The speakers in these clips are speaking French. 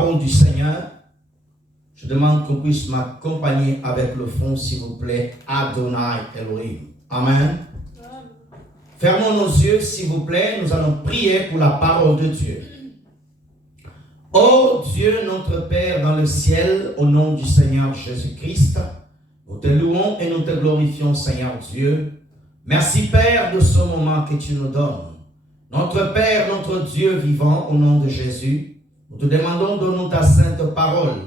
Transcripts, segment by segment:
parole du Seigneur, je demande qu'on puisse m'accompagner avec le fond, s'il vous plaît, Adonai Elohim. Amen. Fermons nos yeux, s'il vous plaît, nous allons prier pour la parole de Dieu. Ô Dieu, notre Père dans le ciel, au nom du Seigneur Jésus-Christ, nous te louons et nous te glorifions, Seigneur Dieu. Merci, Père, de ce moment que tu nous donnes. Notre Père, notre Dieu vivant, au nom de Jésus, nous te demandons de nous ta sainte parole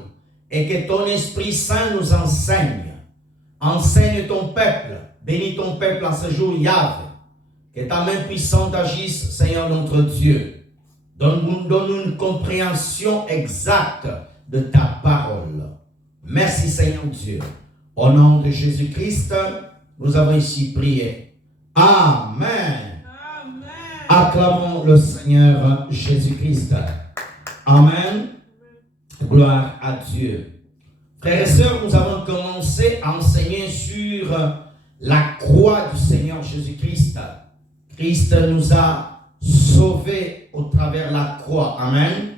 et que ton Esprit Saint nous enseigne. Enseigne ton peuple, bénis ton peuple en ce jour, Yahvé. Que ta main puissante agisse, Seigneur notre Dieu. Donne-nous une compréhension exacte de ta parole. Merci, Seigneur Dieu. Au nom de Jésus-Christ, nous avons ici prié. Amen. Amen. Acclamons le Seigneur Jésus-Christ. Amen. Gloire à Dieu. Frères et sœurs, nous avons commencé à enseigner sur la croix du Seigneur Jésus-Christ. Christ nous a sauvés au travers de la croix. Amen.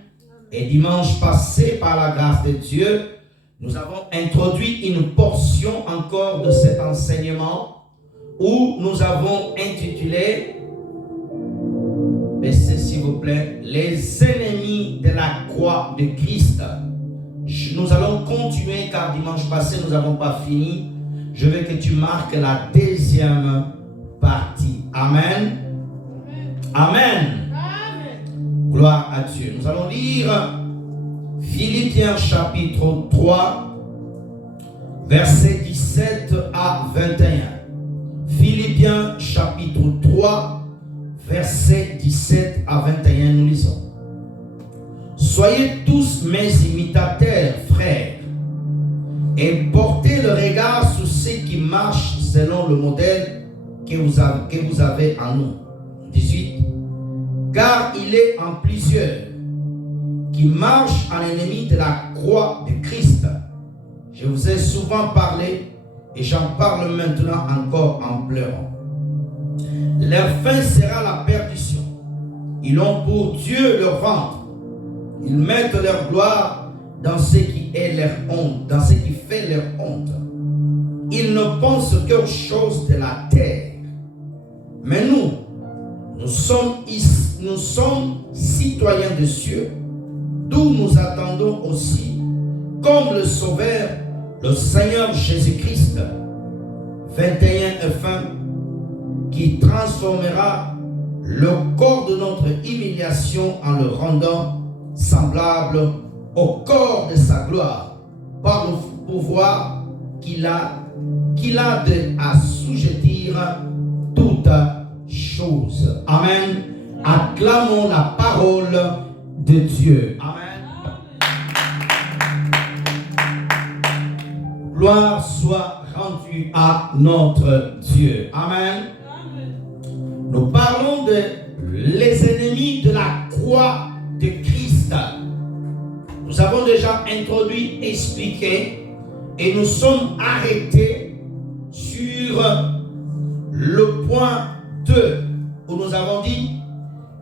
Et dimanche passé, par la grâce de Dieu, nous avons introduit une portion encore de cet enseignement où nous avons intitulé, baissez s'il vous plaît, les ennemis de la croix de Christ. Nous allons continuer car dimanche passé nous n'avons pas fini. Je veux que tu marques la deuxième partie. Amen. Amen. Amen. Gloire à Dieu. Nous allons lire Philippiens chapitre 3, versets 17 à 21. Philippiens chapitre 3, versets 17 à 21, nous lisons. Soyez tous mes imitateurs, frères, et portez le regard sur ceux qui marchent selon le modèle que vous avez en nous. 18. Car il est en plusieurs qui marchent en ennemi de la croix de Christ. Je vous ai souvent parlé et j'en parle maintenant encore en pleurant. Leur fin sera la perdition. Ils ont pour Dieu leur ventre. Ils mettent leur gloire dans ce qui est leur honte, dans ce qui fait leur honte. Ils ne pensent qu'aux choses de la terre. Mais nous sommes citoyens des cieux, d'où nous attendons aussi, comme le Sauveur, le Seigneur Jésus-Christ, 21 fin, qui transformera le corps de notre humiliation en le rendant semblable au corps de sa gloire, par le pouvoir qu'il a d'assujettir toutes choses. Amen. Acclamons la parole de Dieu. Amen. Gloire soit rendue à notre Dieu. Amen. Nous parlons de les ennemis de la croix de Christ. Nous avons déjà introduit, expliqué, et nous sommes arrêtés sur le point 2, où nous avons dit,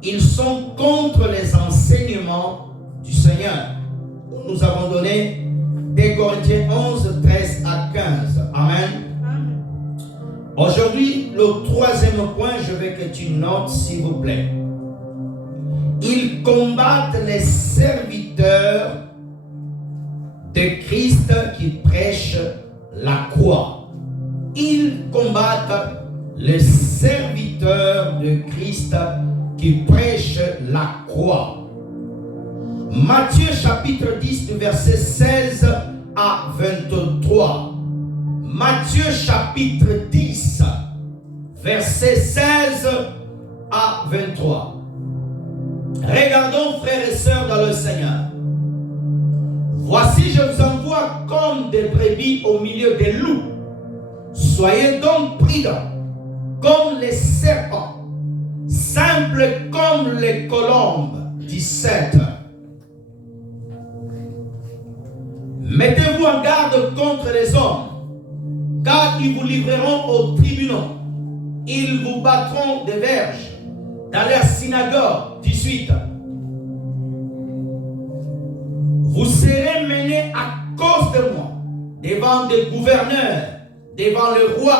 ils sont contre les enseignements du Seigneur. Nous avons donné 2 Corinthiens 11, 13 à 15. Amen. Aujourd'hui, le troisième point, je veux que tu notes, s'il vous plaît. Ils combattent les serviteurs de Christ qui prêchent la croix. Ils combattent les serviteurs de Christ qui prêchent la croix. Matthieu chapitre 10 du verset 16 à 23. Matthieu chapitre 10 verset 16 à 23. Regardons, frères et sœurs dans le Seigneur. Voici, je vous envoie comme des brebis au milieu des loups. Soyez donc prudents comme les serpents, simples comme les colombes. 17. Mettez-vous en garde contre les hommes, car ils vous livreront aux tribunaux. Ils vous battront des verges dans leur synagogue. 18. Vous serez menés à cause de moi devant des gouverneurs, devant le roi,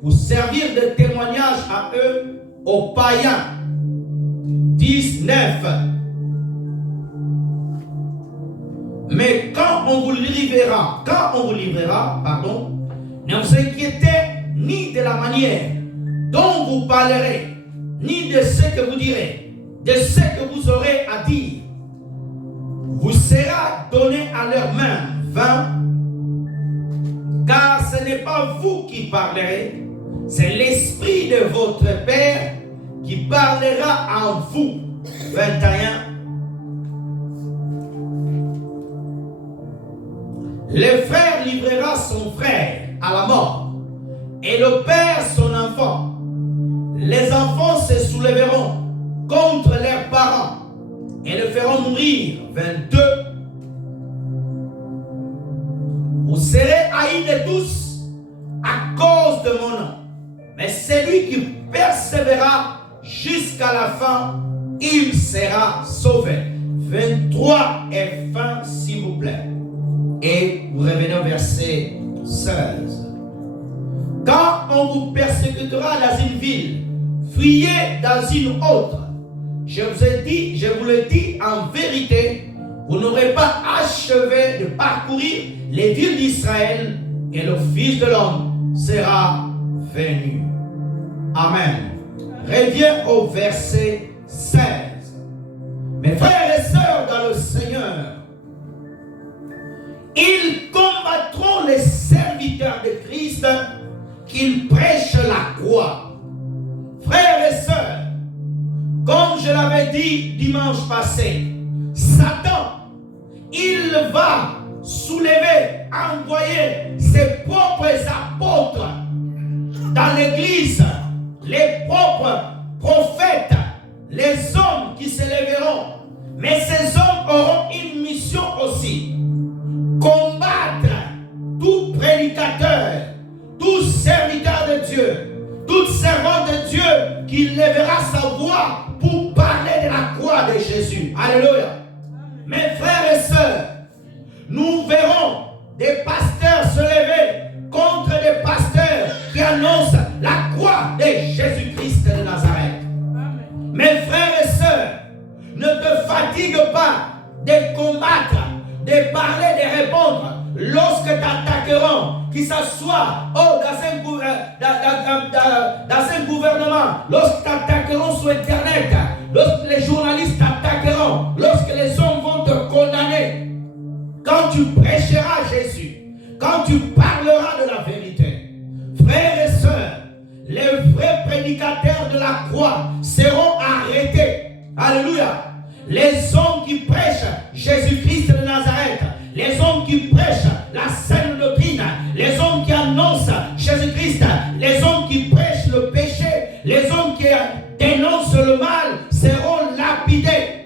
pour servir de témoignage à eux, aux païens. 19. Mais quand on vous livrera, ne vous inquiétez ni de la manière dont vous parlerez, ni de ce que vous direz, de ce que vous aurez à dire. Vous sera donné à leurs mains vin, car ce n'est pas vous qui parlerez, c'est l'Esprit de votre Père qui parlera en vous. 21. Le frère livrera son frère à la mort, et le père son enfant. Les enfants se soulèveront contre leurs parents et le feront mourir. 22. Vous serez haïs de tous à cause de mon nom, mais celui qui persévérera jusqu'à la fin, il sera sauvé. 23 et fin, s'il vous plaît. Et vous revenez au verset 16. Quand on vous persécutera dans une ville, fuyez dans une autre. Je vous le dis en vérité, vous n'aurez pas achevé de parcourir les villes d'Israël et le Fils de l'homme sera venu. Amen. Reviens au verset 16. Mes frères et sœurs dans le Seigneur, ils combattront les serviteurs de Christ qu'ils prêchent la croix. Frères et sœurs, comme je l'avais dit dimanche passé, Satan, il va soulever, envoyer ses propres apôtres dans l'église, les propres prophètes, les hommes qui se lèveront. Mais ces hommes auront une mission aussi. Combattre tout prédicateur, tout serviteur de Dieu, tout servant de Dieu qui lèvera sa voix pour parler de la croix de Jésus. Alléluia. Mes frères et sœurs, nous verrons des pasteurs se lever contre des pasteurs qui annoncent la croix de Jésus-Christ de Nazareth. Mes frères et sœurs, ne te fatigue pas de combattre, de parler, de répondre lorsque t'attaqueront, qu'il s'assoit dans un gouvernement, lorsque t'attaqueront sur Internet, lorsque les journalistes t'attaqueront, lorsque les hommes vont te condamner. Quand tu prêcheras Jésus, quand tu parleras de la vérité, frères et sœurs, les vrais prédicateurs de la croix seront arrêtés. Alléluia. Les hommes qui prêchent Jésus-Christ de Nazareth, les hommes qui prêchent la saine doctrine, les hommes qui annoncent Jésus-Christ, les hommes qui prêchent le péché, les hommes qui dénoncent le mal seront lapidés.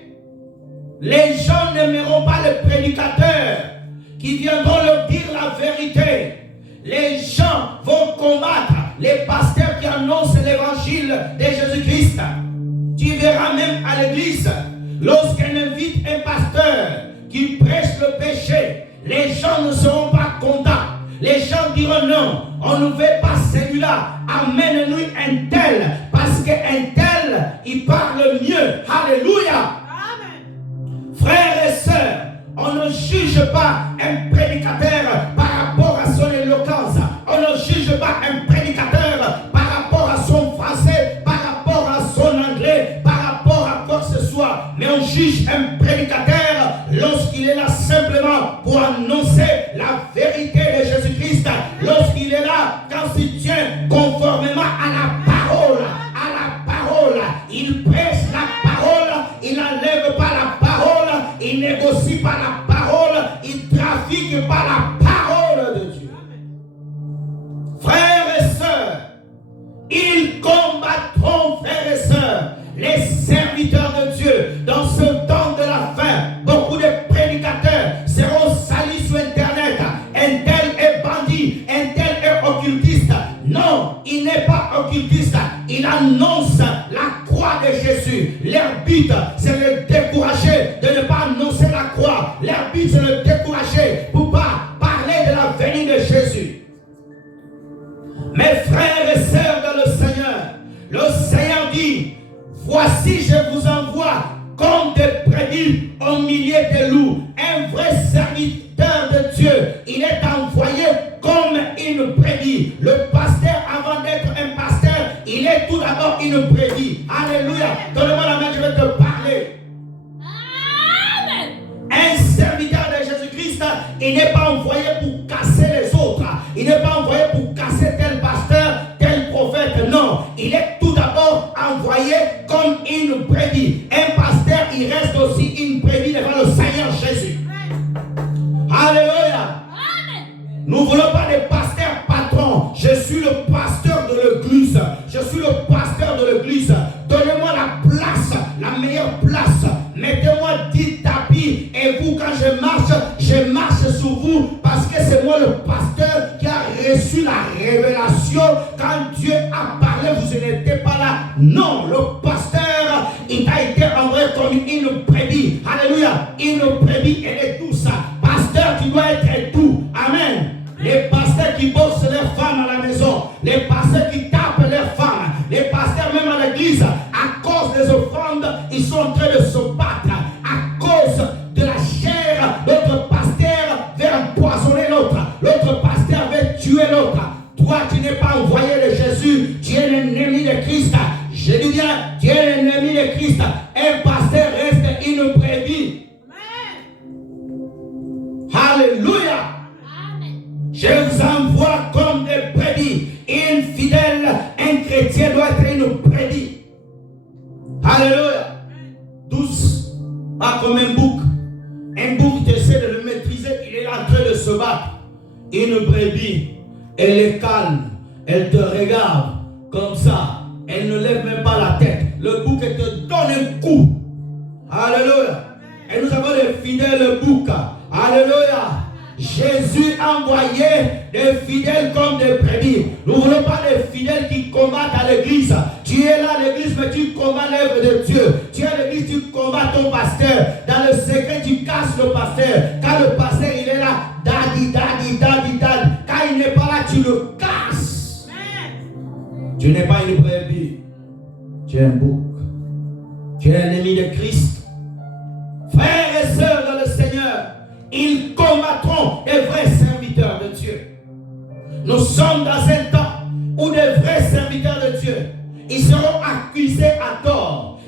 Les gens n'aimeront pas les prédicateurs qui viendront leur dire la vérité. Les gens vont combattre les pasteurs qui annoncent l'évangile de Jésus-Christ. Tu verras même à l'église, lorsqu'on invite un pasteur qui prêche le péché, les gens ne seront pas contents. Les gens diront non, on ne veut pas celui-là. Amène-nous un tel, parce qu'un tel, il parle mieux. Alléluia. Amen. Frères et sœurs, on ne juge pas un prédicateur par rapport à son éloquence. On ne juge pas un prédicateur par rapport à son français, par rapport à son anglais, par rapport à quoi que ce soit. Mais on juge un prédicateur lorsqu'il est là simplement pour annoncer la vérité de Jésus-Christ. Lorsqu'il est là, quand il tient conformément à la parole, il prêche la parole, il n'enlève pas la parole, il négocie pas la parole, il trafique pas la parole de Dieu. Frères et sœurs, ils combattront, frères et sœurs, les serviteurs de Dieu dans ce temps de la fin. Beaucoup de prédicateurs seront salis sur Internet. Un tel est bandit, un tel est occultiste. Non, il n'est pas occultiste. Il annonce la croix de Jésus. Leur but, c'est de décourager de ne pas annoncer la croix. Leur but, c'est des loups, un vrai serviteur de Dieu, il est envoyé comme une brebis. Le pasteur, avant d'être un pasteur, il est tout d'abord une brebis. Alléluia. Donne-moi la main, je vais te parler. Amen. Un serviteur de Jésus-Christ, il n'est pas envoyé pour casser les autres. Il n'est pas envoyé pour casser tel pasteur, tel prophète. Non, il est tout d'abord envoyé comme une brebis. Un pasteur, il reste aussi une brebis devant le Seigneur Jésus. Alléluia. Nous ne voulons pas des pasteurs patrons. Je suis le pasteur de l'église. Je suis le pasteur de l'église. Donnez-moi la place, la meilleure place. Mettez-moi 10 tapis. Et vous, quand je marche sur vous. Parce que c'est moi le pasteur qui a reçu la révélation. Quand Dieu a parlé, vous n'étiez pas là. Non, le pasteur, il a été envoyé comme une brebis. Alléluia. Une brebis, elle est douce. Pasteur, tu dois être doux. Amen. Les pasteurs qui bossent leurs femmes à la maison, les pasteurs qui tapent leurs femmes, les pasteurs même à l'église, à cause des offrandes, ils sont en train de se battre. À cause de la chair, l'autre pasteur veut empoisonner l'autre. L'autre pasteur veut tuer l'autre. Toi, tu n'es pas envoyé de Jésus, tu es l'ennemi de Christ. Je dis bien, tu es l'ennemi de Christ. Un pasteur reste une brebis. Alléluia. Je vous envoie comme des brebis. Un fidèle, un chrétien doit être une brebis. Alléluia. Douce, pas comme un bouc. Un bouc, tu essaies de le maîtriser, il est en train de se battre. Une brebis, elle est calme, elle te regarde comme ça. Elle ne lève même pas la tête. Le bouc, elle te donne un coup. Alléluia. Et nous avons des fidèles boucs. Alléluia. Jésus a envoyé des fidèles comme des brebis. Nous ne voulons pas des fidèles qui combattent à l'église. Tu es là à l'église, mais tu combats l'œuvre de Dieu. Tu es à l'église, tu combats ton pasteur. Dans le secret, tu casses le pasteur. Quand le pasteur, il est là, daddy. Quand il n'est pas là, tu le casses. Tu n'es pas une brebis. Tu es un bouc. Tu es l'ennemi de Christ. Frères et sœurs dans le Seigneur, ils combattront les vrais serviteurs de Dieu. Nous sommes dans un temps où des vrais serviteurs de Dieu, ils seront accusés à tort.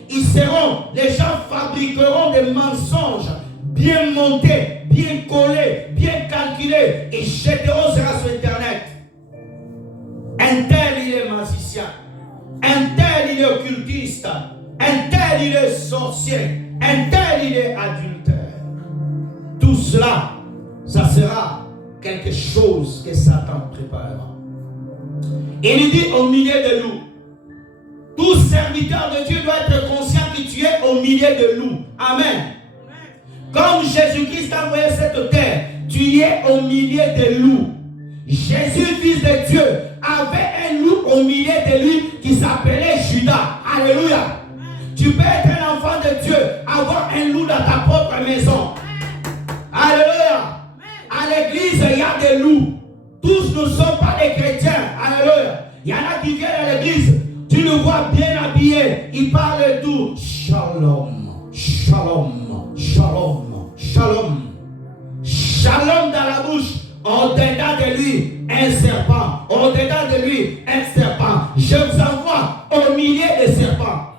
Les gens fabriqueront des mensonges bien montés, bien collés, bien calculés et jetteront sur Internet. Un tel, il est magicien. Un tel, il est occultiste. Un tel, il est sorcier. Un tel, il est adultère. Tout cela, ça sera quelque chose que Satan préparera. Il dit au milieu de nous, tout serviteur de Dieu doit être conscient que tu es au milieu de nous. Amen. Comme Jésus-Christ a envoyé cette terre, tu es au milieu de loups. Jésus, fils de Dieu, avait un loup au milieu de lui qui s'appelait Judas. Alléluia. Tu peux être un enfant de Dieu, avoir un loup dans ta propre maison. Alléluia. À l'église, il y a des loups. Tous ne sont pas des chrétiens. Alléluia. Il y en a qui viennent à l'église. Tu le vois bien habillé. Il parle tout. Shalom. Shalom. Shalom. Shalom. Shalom dans la bouche. Au-dedans de lui, un serpent. Au-dedans de lui, un serpent. Je vous envoie au milieu des serpents.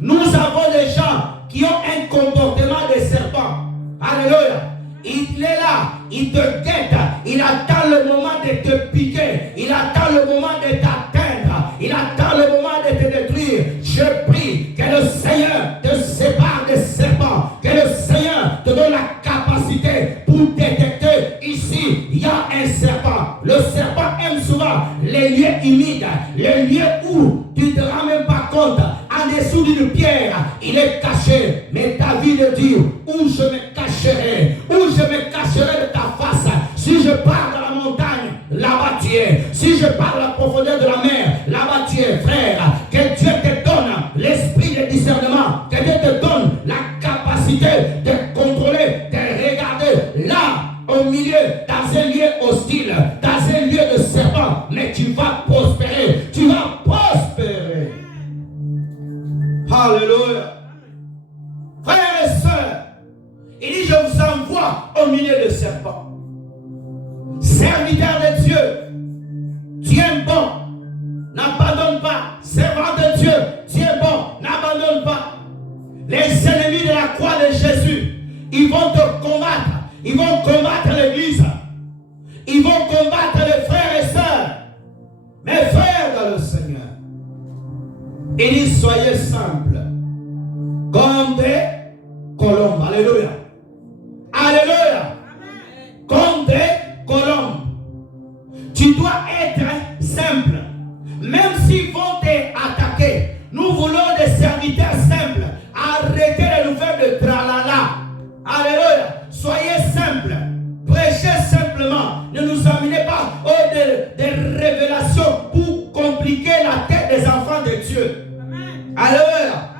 Nous avons des gens qui ont un comportement de serpent. Alléluia. Il est là, il te guette, il attend le moment de te piquer, il attend le moment de t'atteindre, il attend le moment de te détruire. Je prie que le Seigneur te sépare des serpents, que le Seigneur te donne la capacité pour détecter ici, il y a un serpent. Le serpent aime souvent les lieux humides, les lieux où tu ne te rends même pas compte. En dessous d'une pierre, il est caché. Mais David dit, où je me cacherai, où je me cacherai de ta face. Si je pars dans la montagne, là-bas tu es. Si je pars dans la profondeur de la mer, là-bas tu es, frère. Que Dieu te donne l'esprit de discernement, que Dieu te donne la capacité de contrôler, de regarder là, au milieu, dans un lieu hostile, dans un lieu de serpent. Mais tu vas prospérer, tu vas prospérer. Alléluia. Frères et sœurs, il dit je vous envoie au milieu de serpents. Serviteur de Dieu, tu es bon, n'abandonne pas. Servant de Dieu, tu es bon, n'abandonne pas. Les ennemis de la croix de Jésus, ils vont te combattre. Ils vont combattre l'église. Ils vont combattre les frères et sœurs. Mes frères dans le Seigneur. Il dit, soyez simples. Comme des colombes. Alléluia. Alléluia. Comme des colombes. Tu dois être simple. Même s'ils vont t'attaquer, nous voulons des serviteurs simples. Arrêtez de nous faire de tralala. Alléluia. Soyez simples. Prêchez simplement. Ne nous amenez pas des révélations pour compliquer la tête des enfants de Dieu. Amen. Alléluia.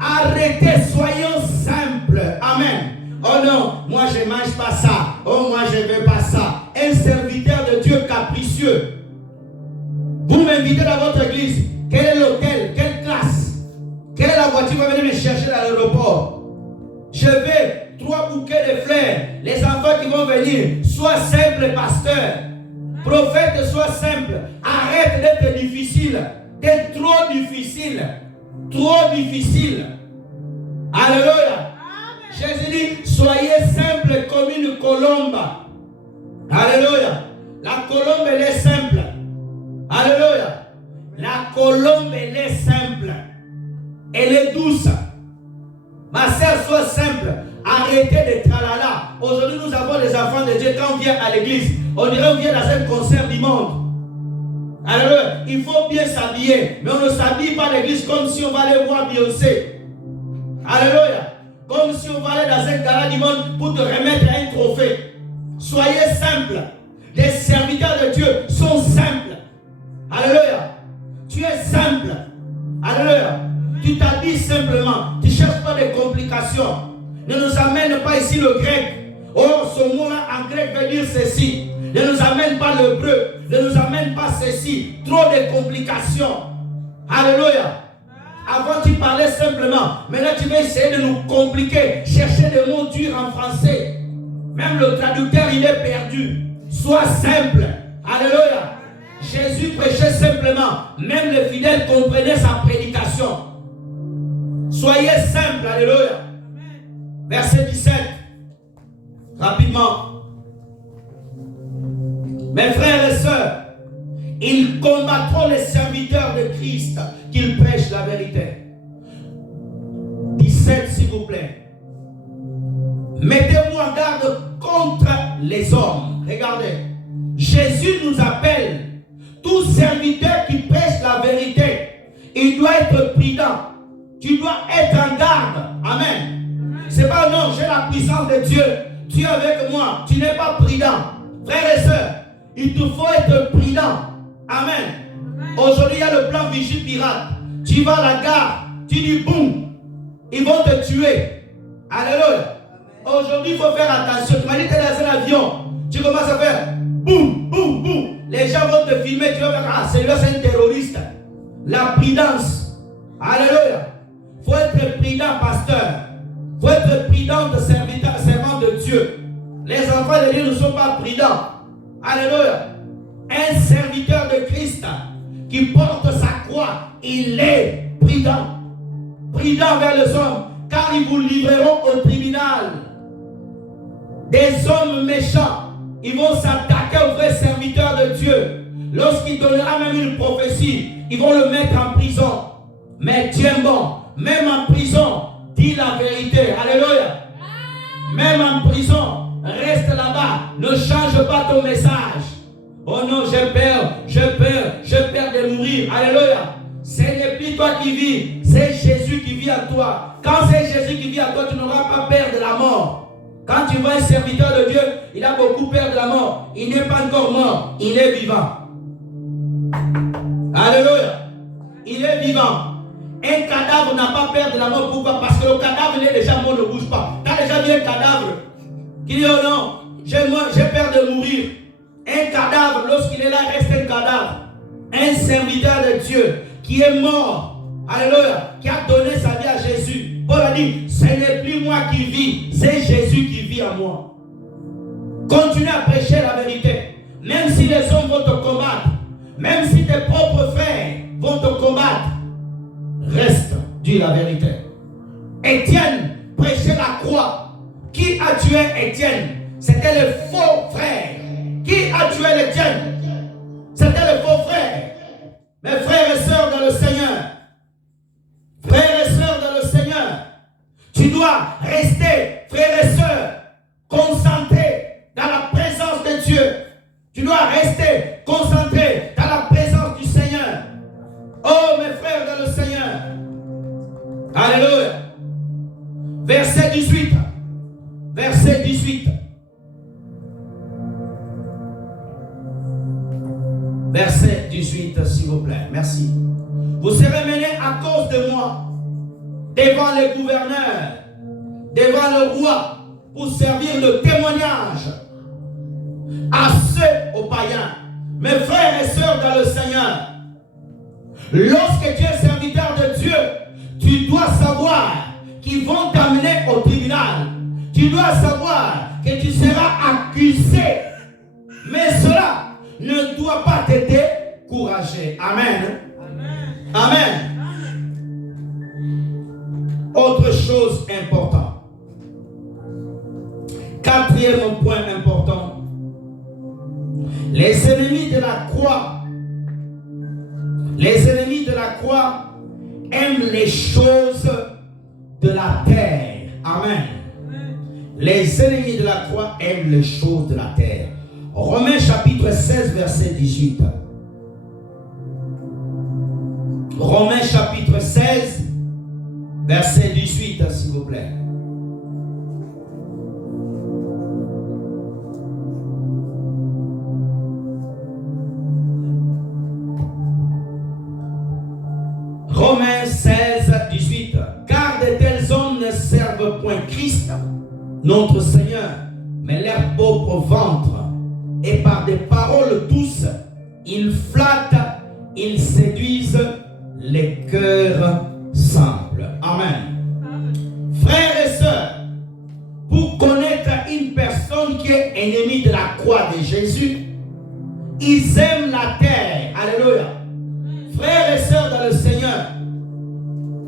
Arrêtez, soyons simples. Amen. Oh non, moi je ne mange pas ça. Oh moi je ne veux pas ça. Un serviteur de Dieu capricieux. Vous m'invitez dans votre église. Quel est l'hôtel? Quelle classe? Quelle est la voiture qui va venir me chercher à l'aéroport? Je vais 3 bouquets de fleurs. Les enfants qui vont venir, sois simple, pasteur. Prophète, sois simple. Arrête d'être difficile. D'être trop difficile. Trop difficile. Alléluia. Jésus dit, soyez simple comme une colombe. Alléluia. La colombe, elle est simple. Alléluia. La colombe, elle est simple. Elle est douce. Ma sœur, sois simple. Arrêtez de tralala. Aujourd'hui, nous avons les enfants de Dieu. Quand on vient à l'église, on dirait qu'on vient dans un concert du monde. Alléluia. Il faut bien s'habiller. Mais on ne s'habille pas à l'église comme si on va aller voir Beyoncé. Alléluia. Comme si on va aller dans un gala du monde pour te remettre un trophée. Soyez simple. Les serviteurs de Dieu sont simples. Alléluia. Tu es simple. Alléluia. Tu t'habilles simplement. Tu ne cherches pas de complications. Ne nous amène pas ici le grec. Oh, ce mot-là en grec veut dire ceci. Ne nous amène pas l'hébreu. Ne nous amène pas ceci. Trop de complications. Alléluia. Avant tu parlais simplement. Maintenant tu vas essayer de nous compliquer. Chercher des mots durs en français. Même le traducteur il est perdu. Sois simple. Alléluia. Jésus prêchait simplement. Même les fidèles comprenaient sa prédication. Soyez simple. Alléluia. Verset 17. Rapidement. Mes frères et sœurs, ils combattront les serviteurs de Christ qu'ils prêchent la vérité. 17 s'il vous plaît. Mettez-vous en garde contre les hommes. Regardez. Jésus nous appelle. Tout serviteur qui prêche la vérité, il doit être prudent. Tu dois être en garde. Amen. C'est pas non, j'ai la puissance de Dieu. Tu es avec moi. Tu n'es pas prudent. Frères et sœurs, il te faut être prudent. Amen. Aujourd'hui, il y a le plan Vigile Pirate. Tu vas à la gare, tu dis boum, ils vont te tuer. Alléluia. Aujourd'hui, il faut faire attention. Tu m'as dit que tu es dans un avion. Tu commences à faire boum, boum, boum. Les gens vont te filmer. Tu vas faire, ah, celui-là, c'est un terroriste. La prudence. Alléluia. Il faut être prudent, pasteur. Il faut être prudent, serviteur, servant de Dieu. Les enfants de Dieu ne sont pas prudents. Alléluia. Un serviteur de Christ qui porte sa croix, il est prudent. Prudent vers les hommes, car ils vous livreront au tribunal. Des hommes méchants, ils vont s'attaquer aux vrais serviteurs de Dieu. Lorsqu'il donnera même une prophétie, ils vont le mettre en prison. Mais tiens bon, même en prison, dis la vérité. Alléluia. Même en prison, reste là-bas. Ne change pas ton message. Oh non, j'ai peur de mourir. Alléluia. Ce n'est plus toi qui vis, c'est Jésus qui vit en toi. Quand c'est Jésus qui vit en toi, tu n'auras pas peur de la mort. Quand tu vois un serviteur de Dieu, il a beaucoup peur de la mort. Il n'est pas encore mort, il est vivant. Alléluia. Il est vivant. Un cadavre n'a pas peur de la mort. Pourquoi? Parce que le cadavre, il est déjà mort, ne bouge pas. Tu as déjà vu un cadavre qui dit oh non, j'ai peur de mourir. Un cadavre, lorsqu'il est là, reste un cadavre. Un serviteur de Dieu qui est mort, alléluia, qui a donné sa vie à Jésus. Paul a dit, ce n'est plus moi qui vis, c'est Jésus qui vit en moi. Continue à prêcher la vérité. Même si les hommes vont te combattre, même si tes propres frères vont te combattre, reste, dis la vérité. Étienne prêchait la croix. Qui a tué Étienne? C'était le faux frère. Qui a tué Étienne? C'était le faux frère. Mes frères et sœurs dans le Seigneur, frères et sœurs dans le Seigneur, tu dois rester, frères et sœurs, concentrés dans la présence de Dieu. Tu dois rester concentré dans la présence du Seigneur. Oh mes frères dans le Seigneur. Alléluia. Verset 18. Verset 18. Verset 18, s'il vous plaît. Merci. Vous serez menés à cause de moi devant les gouverneurs, devant le roi, pour servir de témoignage à ceux, aux païens. Mes frères et sœurs dans le Seigneur, lorsque tu es serviteur de Dieu, tu dois savoir qu'ils vont t'amener au tribunal. Tu dois savoir que tu seras accusé. Mais cela ne doit pas te décourager. Amen. Amen. Amen. Autre chose importante. Quatrième point important. Les ennemis de la croix, aiment les choses de la terre. Amen. Les ennemis de la croix aiment les choses de la terre. Romains chapitre 16, verset 18. Romains chapitre 16, verset 18, s'il vous plaît. Romains 16, 18. Car de tels hommes ne servent point Christ, notre Seigneur, mais leur propre ventre. Et par des paroles douces, ils flattent, ils séduisent les cœurs simples. Amen. Frères et sœurs, pour connaître une personne qui est ennemie de la croix de Jésus, ils aiment la terre. Alléluia. Frères et sœurs dans le Seigneur,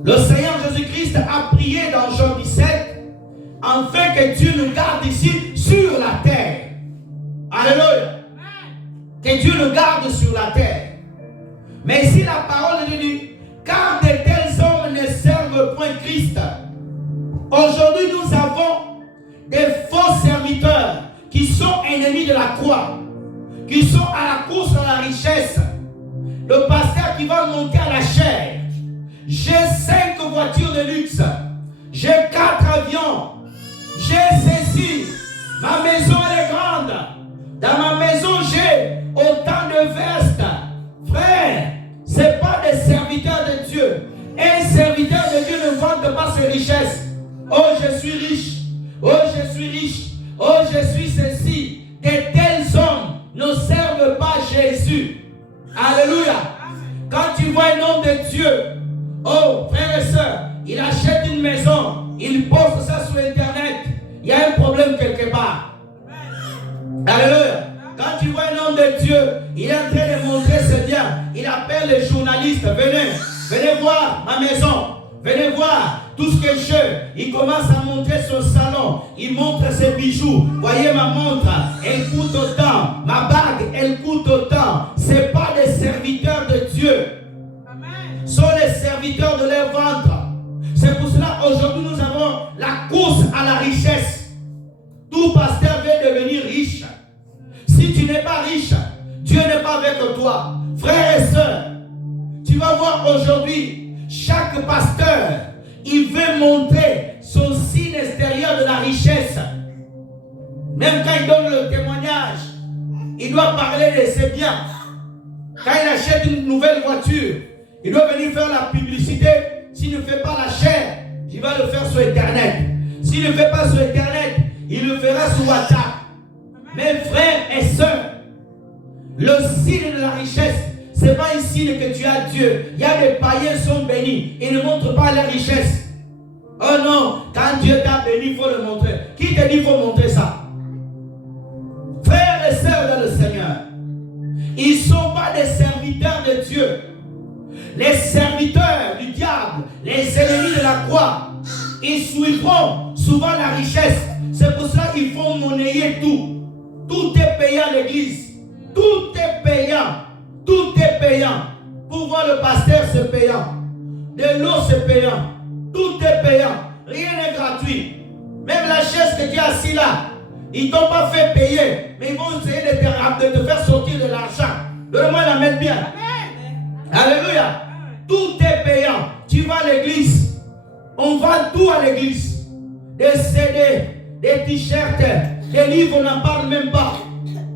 le Seigneur Jésus-Christ a prié dans Jean 17 afin que Dieu nous garde ici sur la terre. Alléluia. Que Dieu nous garde sur la terre. Mais ici la parole de Dieu dit, car de tels hommes ne servent point Christ. Aujourd'hui nous avons des faux serviteurs qui sont ennemis de la croix, qui sont à la course à la richesse. Le pasteur qui va monter à la chair. J'ai 5 voitures de luxe. J'ai 4 avions. J'ai ceci. Ma maison elle est grande. Dans ma maison j'ai autant de vestes. Frère, ce n'est pas des serviteurs de Dieu. Un serviteur de Dieu ne vante pas ses richesses. Oh, je suis riche. Oh, je suis riche. Oh, je suis ceci. De tels hommes ne servent pas Jésus. Alléluia. Quand tu vois un homme de Dieu, oh, frères et sœurs, il achète une maison, il poste ça sur Internet, il y a un problème quelque part. Alléluia. Quand tu vois un homme de Dieu, il est en train de montrer ses biens, il appelle les journalistes, venez voir ma maison, venez voir tout ce que j'ai. Il commence à montrer son salon, il montre ses bijoux. Voyez ma montre, elle coûte autant, ma bague, elle coûte autant. Ce n'est pas des serviteurs de Dieu. Amen. Ce sont les serviteurs de leur ventre. C'est pour cela aujourd'hui nous avons la course à la richesse. Tout pasteur veut devenir riche. Si tu n'es pas riche, Dieu n'est pas avec toi. Frères et sœurs, tu vas voir aujourd'hui, chaque pasteur, il veut montrer son signe extérieur de la richesse. Même quand il donne le témoignage, il doit parler de ses biens. Quand il achète une nouvelle voiture, il doit venir faire la publicité. S'il ne fait pas la chair, il va le faire sur Internet. S'il ne le fait pas sur Internet, il le fera sur WhatsApp. Mes frères et sœurs, le signe de la richesse, ce n'est pas un signe que tu as Dieu. Il y a des païens qui sont bénis. Ils ne montrent pas leur richesse. Oh non, quand Dieu t'a béni, il faut le montrer. Qui te dit qu'il faut montrer ça? Frères et sœurs dans le Seigneur, ils ne sont pas des serviteurs de Dieu. Les serviteurs du diable, les ennemis de la croix, ils suivront souvent la richesse. C'est pour cela qu'il faut monnayer tout. Tout est payant à l'église. Tout est payant. Tout est payant. Pour voir le pasteur, c'est payant. De l'eau, c'est payant. Tout est payant. Rien n'est gratuit. Même la chaise que tu as assis là, ils ne t'ont pas fait payer. Mais ils vont essayer de te faire sortir de l'argent. Donne-moi la mettre bien. Alléluia. Tout est payant. Tu vas à l'église. On vend tout à l'église. Des CD, des t-shirts, des livres, on n'en parle même pas.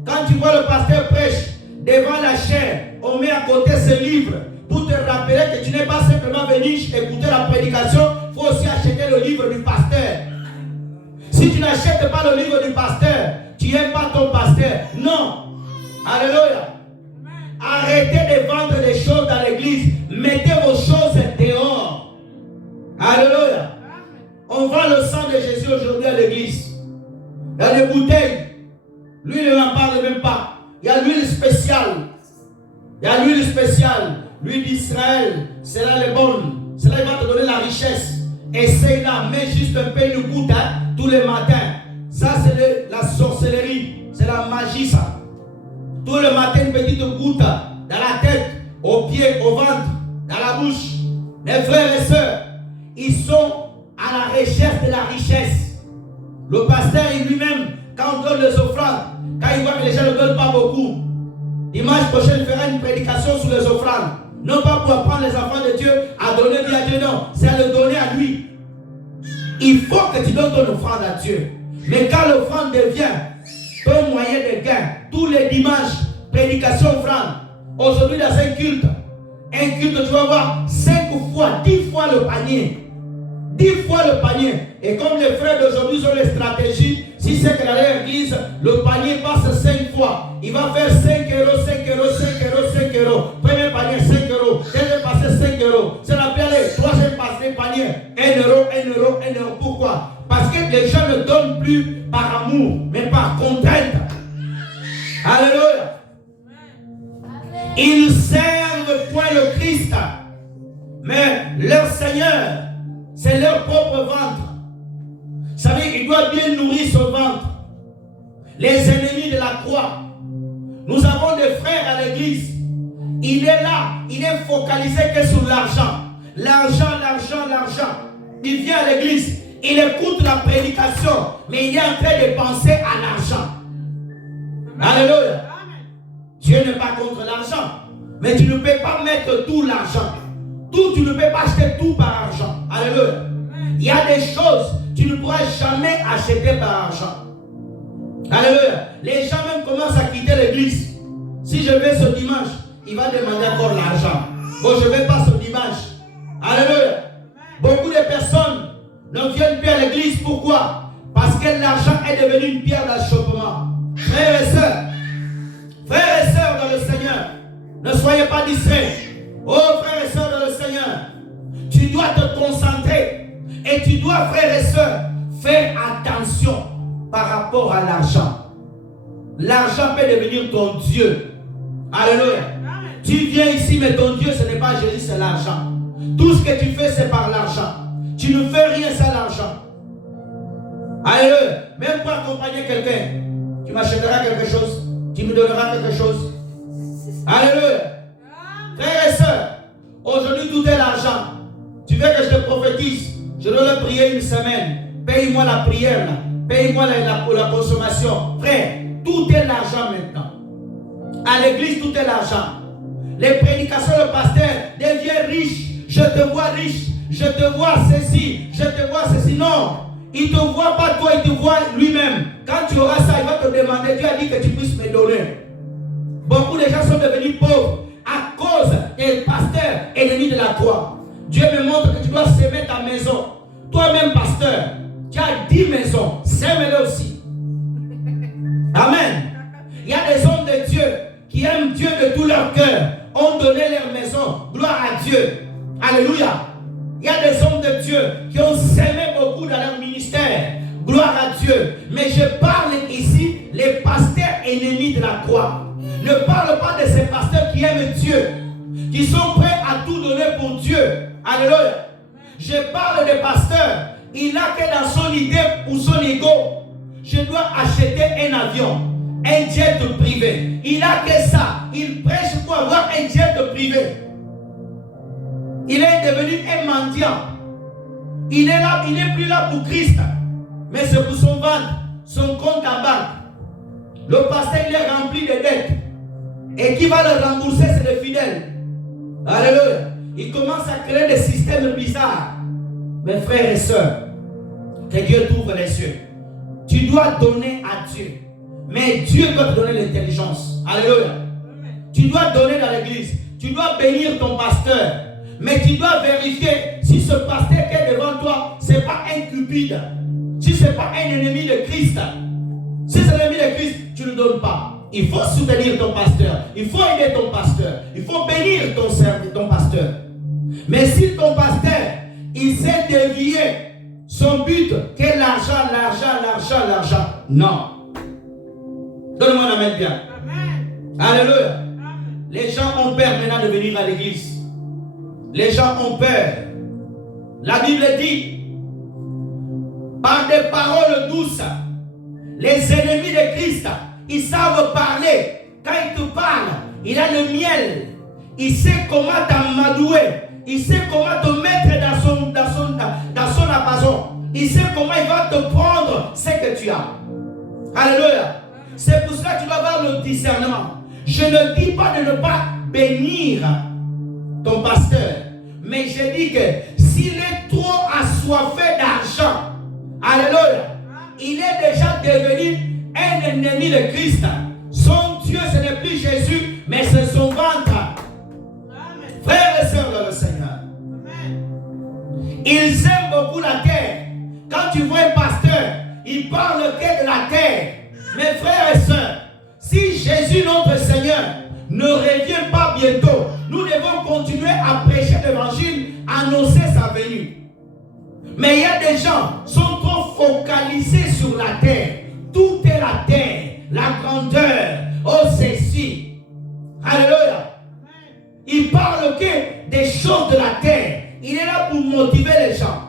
Quand tu vois le pasteur prêche devant la chair, on met à côté ce livre pour te rappeler que tu n'es pas simplement venu écouter la prédication, il faut aussi acheter le livre du pasteur. Si tu n'achètes pas le livre du pasteur, tu n'aimes pas ton pasteur. Non. Alléluia. Arrêtez de vendre des choses dans l'église. Mettez vos choses dehors. Alléluia. On vend le sang de Jésus aujourd'hui à l'église. Il y a des bouteilles. L'huile, on n'en parle même pas. Il y a l'huile spéciale. Il y a l'huile spéciale. L'huile d'Israël. Celle-là est bonne. Celle-là va te donner la richesse. Essaye-la. Mets juste un peu de goutte tous les matins. Ça, c'est la sorcellerie. C'est la magie, ça. Tout le matin, une petite goutte dans la tête, aux pieds, au ventre, dans la bouche. Les frères et sœurs, ils sont à la recherche de la richesse. Le pasteur lui-même, quand on donne les offrandes, quand il voit que les gens ne donnent pas beaucoup, dimanche prochain, il fera une prédication sur les offrandes. Non pas pour apprendre les enfants de Dieu à donner bien à Dieu, non. C'est à le donner à lui. Il faut que tu donnes ton offrande à Dieu. Mais quand l'offrande devient ton moyen de gain, tous les dimanches, prédication, offrande. Aujourd'hui, dans un culte, tu vas voir 5 fois, 10 fois le panier. 10 fois le panier. Et comme les frères d'aujourd'hui ont les stratégies, si c'est que dans leur église, le panier passe 5 fois. Il va faire 5 euros, 5 euros, 5 euros, 5 euros. Premier panier, 5 euros. Deuxième passé, 5 euros. C'est la pierre. Troisième passé, panier, 1 euro, 1 euro, 1 euro. Pourquoi? Parce que les gens ne donnent plus par amour, mais par contrainte. Alléluia. Ils servent point le Christ, mais leur Seigneur, c'est leur propre ventre. Vous savez, il doit bien nourrir son ventre. Les ennemis de la croix. Nous avons des frères à l'église. Il est là, il est focalisé que sur l'argent. L'argent, l'argent, l'argent. Il vient à l'église, il écoute la prédication, mais il est en train de penser à l'argent. Alléluia. Dieu n'est pas contre l'argent, mais tu ne peux pas mettre tout l'argent. Tout, tu ne peux pas acheter tout par argent. Alléluia. Il y a des choses que tu ne pourras jamais acheter par argent. Alléluia. Les gens même commencent à quitter l'église. Si je vais ce dimanche, il va demander encore l'argent. Bon, je ne vais pas ce dimanche. Alléluia. Beaucoup de personnes ne viennent plus à l'église. Pourquoi? Parce que l'argent est devenu une pierre d'achoppement. Frères et sœurs, dans le Seigneur, ne soyez pas distraits. Oh, frères et sœurs dans le Seigneur, tu dois te concentrer. Et tu dois, frères et sœurs, faire attention par rapport à l'argent. L'argent peut devenir ton Dieu. Alléluia. Tu viens ici, mais ton Dieu, ce n'est pas Jésus, c'est l'argent. Tout ce que tu fais, c'est par l'argent. Tu ne fais rien sans l'argent. Alléluia. Même pour accompagner quelqu'un, tu m'achèteras quelque chose. Tu me donneras quelque chose. Alléluia. Frères et sœurs, aujourd'hui tout est l'argent. Tu veux que je te prophétise? Je dois le prier une semaine. Paye-moi la prière, paye-moi la consommation. Frère, tout est l'argent maintenant. À l'église, tout est l'argent. Les prédications, le pasteur devient riche. Je te vois riche. Je te vois ceci. Je te vois ceci. Non. Il ne te voit pas toi, il te voit lui-même. Quand tu auras ça, il va te demander. Dieu a dit que tu puisses me donner. Beaucoup de gens sont devenus pauvres à cause des pasteurs ennemis de la croix. Dieu me montre que tu dois s'aimer ta maison. Toi-même, pasteur, tu as 10 maisons. Sème-les aussi. Amen. Il y a des hommes de Dieu qui aiment Dieu de tout leur cœur, ont donné leur maison. Gloire à Dieu. Alléluia. Il y a des hommes de Dieu qui ont sémé Mais je parle ici, les pasteurs ennemis de la croix. Ne parle pas de ces pasteurs qui aiment Dieu, qui sont prêts à tout donner pour Dieu. Alléluia. Je parle des pasteurs. Il n'a que dans son idée ou son ego, je dois acheter un avion, un jet privé. Il n'a que ça. Il prêche pour avoir un jet privé. Il est devenu un mendiant. Il est là, il n'est plus là pour Christ. Mais c'est pour son ventre, son compte en banque. Le pasteur, il est rempli de dettes. Et qui va le rembourser, c'est le fidèle. Alléluia. Il commence à créer des systèmes bizarres. Mes frères et sœurs, que Dieu t'ouvre les yeux. Tu dois donner à Dieu. Mais Dieu doit te donner l'intelligence. Alléluia. Tu dois donner dans l'église. Tu dois bénir ton pasteur. Mais tu dois vérifier si ce pasteur qui est devant toi, ce n'est pas un cupide. Si ce n'est pas un ennemi de Christ. Si c'est l'ennemi de Christ, tu ne le donnes pas. Il faut soutenir ton pasteur. Il faut aider ton pasteur. Il faut bénir ton pasteur. Mais si ton pasteur, il s'est dévié, son but, que l'argent, non. Donne-moi un amen bien. Amen. Alléluia. Amen. Les gens ont peur maintenant de venir à l'église. Les gens ont peur. La Bible dit, par des paroles douces, les ennemis de Christ, ils savent parler. Quand il te parle, il a le miel. Il sait comment t'amadouer. Il sait comment te mettre dans son appason. Il sait comment il va te prendre ce que tu as. Alléluia. C'est pour cela que tu dois avoir le discernement. Je ne dis pas de ne pas bénir ton pasteur. Mais je dis que s'il est trop assoiffé d'argent, alléluia, il est déjà devenu un ennemi de Christ. Son Dieu, ce n'est plus Jésus, mais c'est son ventre. Amen. Frères et sœurs dans le Seigneur. Amen. Ils aiment beaucoup la terre. Quand tu vois un pasteur, il parle que de la terre. Mes frères et sœurs, si Jésus notre Seigneur ne revient pas bientôt, nous devons continuer à prêcher l'évangile, annoncer sa venue. Mais il y a des gens qui sont trop focalisés sur la terre. Tout est la terre, la grandeur, oh ceci. Alléluia. Il parle que des choses de la terre. Il est là pour motiver les gens.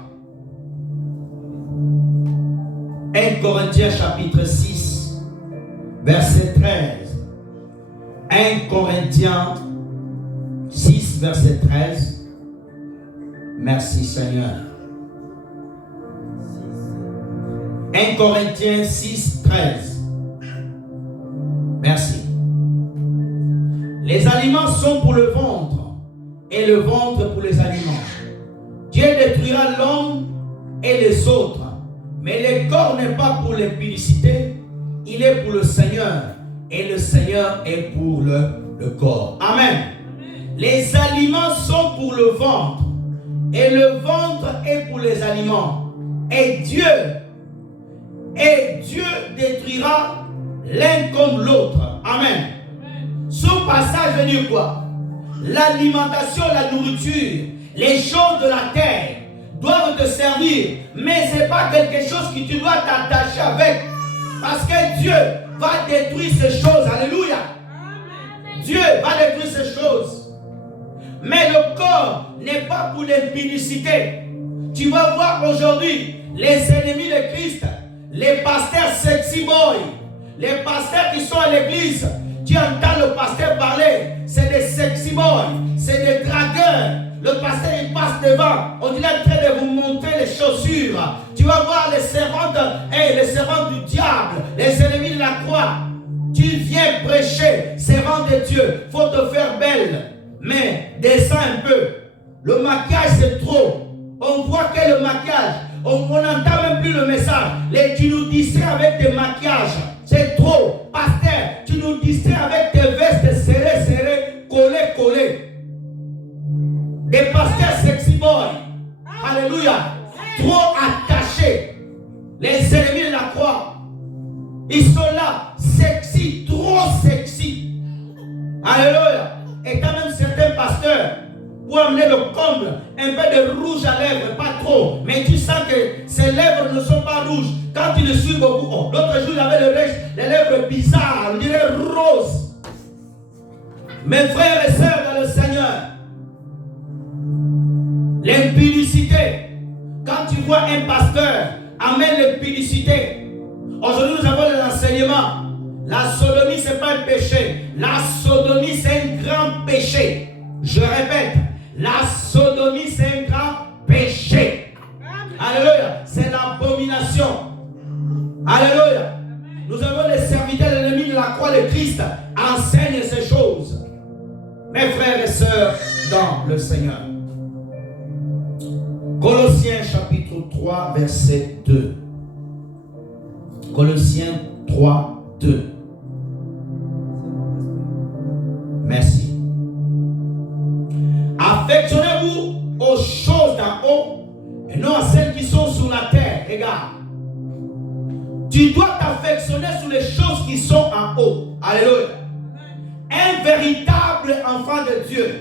1 Corinthiens chapitre 6, verset 13. 1 Corinthiens 6, verset 13. Merci Seigneur. 1 Corinthiens 6, 13. Merci. Les aliments sont pour le ventre et le ventre pour les aliments. Dieu détruira l'homme et les autres. Mais le corps n'est pas pour l'impudicité, il est pour le Seigneur. Et le Seigneur est pour le corps. Amen. Les aliments sont pour le ventre. Et le ventre est pour les aliments. Et Dieu détruira l'un comme l'autre. Amen. Ce passage veut dire quoi? L'alimentation, la nourriture, les choses de la terre doivent te servir. Mais ce n'est pas quelque chose que tu dois t'attacher avec. Parce que Dieu va détruire ces choses. Alléluia. Amen. Dieu va détruire ces choses. Mais le corps n'est pas pour l'impudicité. Tu vas voir aujourd'hui les ennemis de Christ, les pasteurs sexy boys, les pasteurs qui sont à l'église. Tu entends le pasteur parler, c'est des sexy boys, c'est des dragueurs. Le pasteur il passe devant, on est en train de vous montrer les chaussures. Tu vas voir les servantes du diable, les ennemis de la croix. Tu viens prêcher, servant de Dieu, il faut te faire belle. Mais descends un peu. Le maquillage c'est trop. On voit que le maquillage, on n'entend même plus le message. Tu nous distrais avec des maquillages. C'est trop. Pasteur, tu nous distrais avec des vestes serrées, collées. Des pasteurs sexy boys. Alléluia. Trop attachés. Les ennemis de la croix. Ils sont là. Sexy. Trop sexy. Alléluia. Et quand même certains pasteurs, pour amener le comble, un peu de rouge à lèvres, pas trop, mais tu sens que ses lèvres ne sont pas rouges. Quand tu le suis beaucoup, oh, l'autre jour, il avait les lèvres bizarres, on dirait rose. Mes frères et sœurs dans le Seigneur, l'impudicité, quand tu vois un pasteur amène l'impudicité, aujourd'hui nous avons l'enseignement. La sodomie, ce n'est pas un péché. La sodomie, c'est un grand péché. Je répète, la sodomie, c'est un grand péché. Alléluia. C'est l'abomination. Alléluia. Nous avons les serviteurs de l'ennemi de la croix de Christ. Enseignent ces choses. Mes frères et sœurs dans le Seigneur. Colossiens chapitre 3, verset 2. Colossiens 3, 2. Merci. Affectionnez-vous aux choses d'en haut et non à celles qui sont sur la terre. Regarde. Tu dois t'affectionner sur les choses qui sont en haut. Alléluia. Un véritable enfant de Dieu,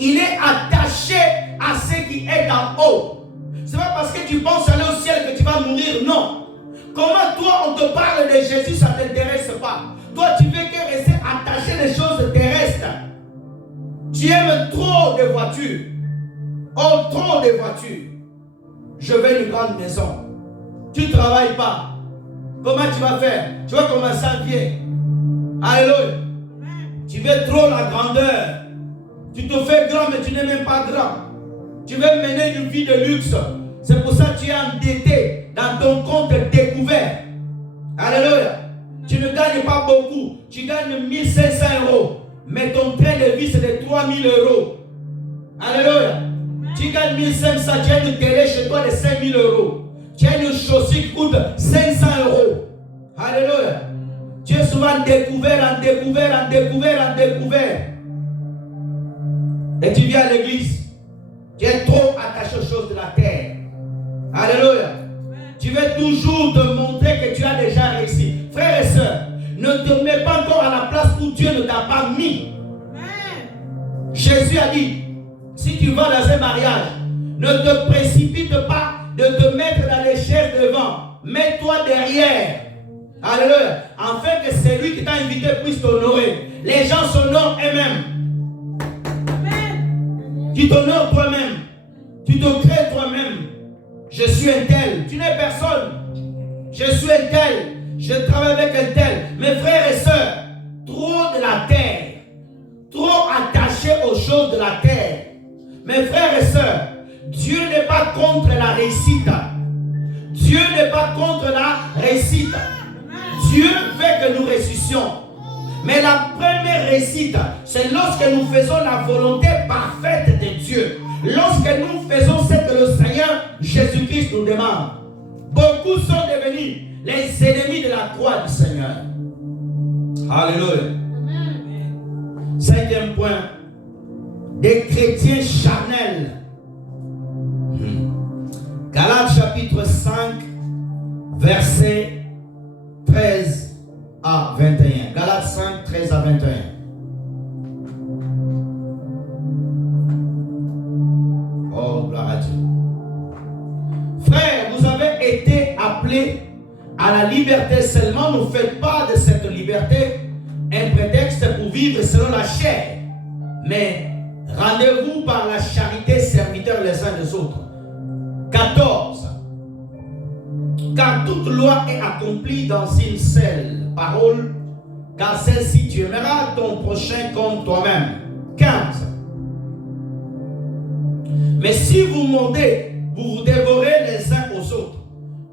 il est attaché à ce qui est en haut. Ce n'est pas parce que tu penses aller au ciel que tu vas mourir. Non. Comment toi on te parle de Jésus, ça ne t'intéresse pas. Toi tu veux que rester attaché des choses terrestres. Tu aimes trop de voitures. Oh, trop de voitures. Je veux une grande maison. Tu ne travailles pas. Comment tu vas faire? Tu vas commencer à vieillir. Alléluia. Tu veux trop la grandeur. Tu te fais grand mais tu n'es même pas grand. Tu veux mener une vie de luxe. C'est pour ça que tu es endetté dans ton compte découvert. Alléluia. Tu ne gagnes pas beaucoup. Tu gagnes 1500 €. Mais ton train de vie, c'est de 3000 €. Alléluia. Tu gagnes 1500, tu as une télé chez toi de 5000 €. Tu as une chaussure qui coûte 500 €. Alléluia. Tu es souvent découvert, en découvert, en découvert, en découvert. Et tu viens à l'église. Tu es trop attaché aux choses de la terre. Alléluia. Tu veux toujours te montrer que tu as déjà réussi. Frères et sœurs, ne te mets pas encore à la place où Dieu ne t'a pas mis. Jésus a dit, si tu vas dans un mariage, ne te précipite pas de te mettre dans les chaises devant. Mets-toi derrière. Alléluia. Afin que celui qui t'a invité puisse t'honorer. Les gens s'honorent eux-mêmes. Tu t'honores toi-même. Tu te crées toi-même. Je suis un tel. Tu n'es personne. Je suis un tel. Je travaille avec un tel. Mes frères et sœurs, trop de la terre. Trop attaché aux choses de la terre. Mes frères et sœurs, Dieu n'est pas contre la réussite. Dieu n'est pas contre la réussite. Dieu veut que nous réussissions. Mais la première réussite, c'est lorsque nous faisons la volonté parfaite de Dieu. Lorsque nous faisons ce que le Seigneur Jésus-Christ nous demande. Beaucoup sont devenus les ennemis de la croix du Seigneur. Alléluia. Cinquième point. Des chrétiens charnels. Galates chapitre 5, verset 13 à 21. Galates 5, 13 à 21. Oh, gloire à Dieu. Frères, vous avez été appelés à la liberté seulement. Ne faites pas de cette liberté un prétexte pour vivre selon la chair. Mais rendez-vous par la charité serviteurs les uns des autres. 14. Car toute loi est accomplie dans une seule parole, car celle-ci, tu aimeras ton prochain comme toi-même. 15. Mais si vous mordez, vous vous dévorez les uns aux autres.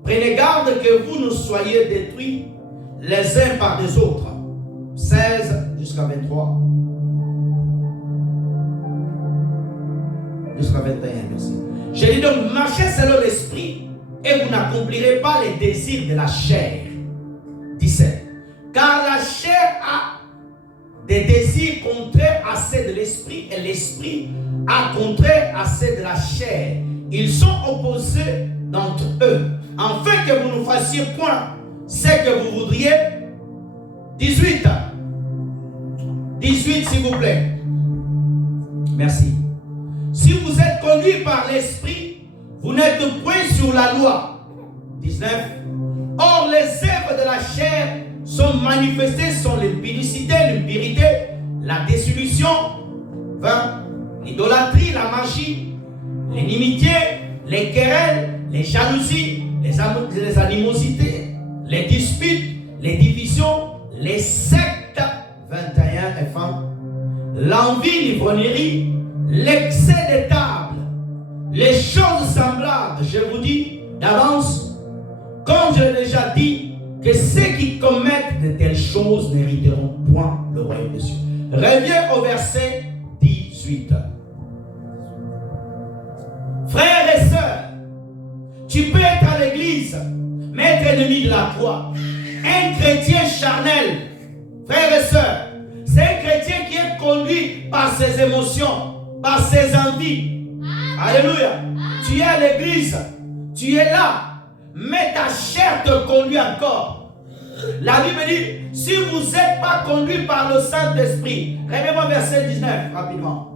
Prenez garde que vous ne soyez détruits les uns par les autres. 16 jusqu'à 23. Jusqu'à 21, merci. J'ai dit donc, marchez selon l'esprit et vous n'accomplirez pas les désirs de la chair. 17. Car la chair a des désirs contraires à ceux de l'esprit et l'esprit a contraire à ceux de la chair. Ils sont opposés d'entre eux, afin que vous ne fassiez point ce que vous voudriez. 18. 18 s'il vous plaît. Merci. Si vous êtes conduit par l'Esprit, vous n'êtes point sur la loi. 19. Or, les œuvres de la chair sont manifestées, sont l'impudicité, l'impurité, la dissolution, 20. L'idolâtrie, la magie, l'inimitié, les querelles, les jalousies, les animosités, les disputes, les divisions, les sectes, 21 et fin. L'envie, l'ivrognerie, l'excès des tables, les choses semblables, je vous dis d'avance, comme je l'ai déjà dit, que ceux qui commettent de telles choses n'hériteront point le royaume des cieux. Reviens au verset 18. Frères et sœurs, tu peux être à l'église, mais être ennemi de la croix. Un chrétien charnel, frères et sœurs, c'est un chrétien qui est conduit par ses émotions, par ses envies. Alléluia. Tu es à l'église, tu es là, mais ta chair te conduit encore. La Bible dit, si vous n'êtes pas conduit par le Saint-Esprit, regardez-moi verset 19, rapidement.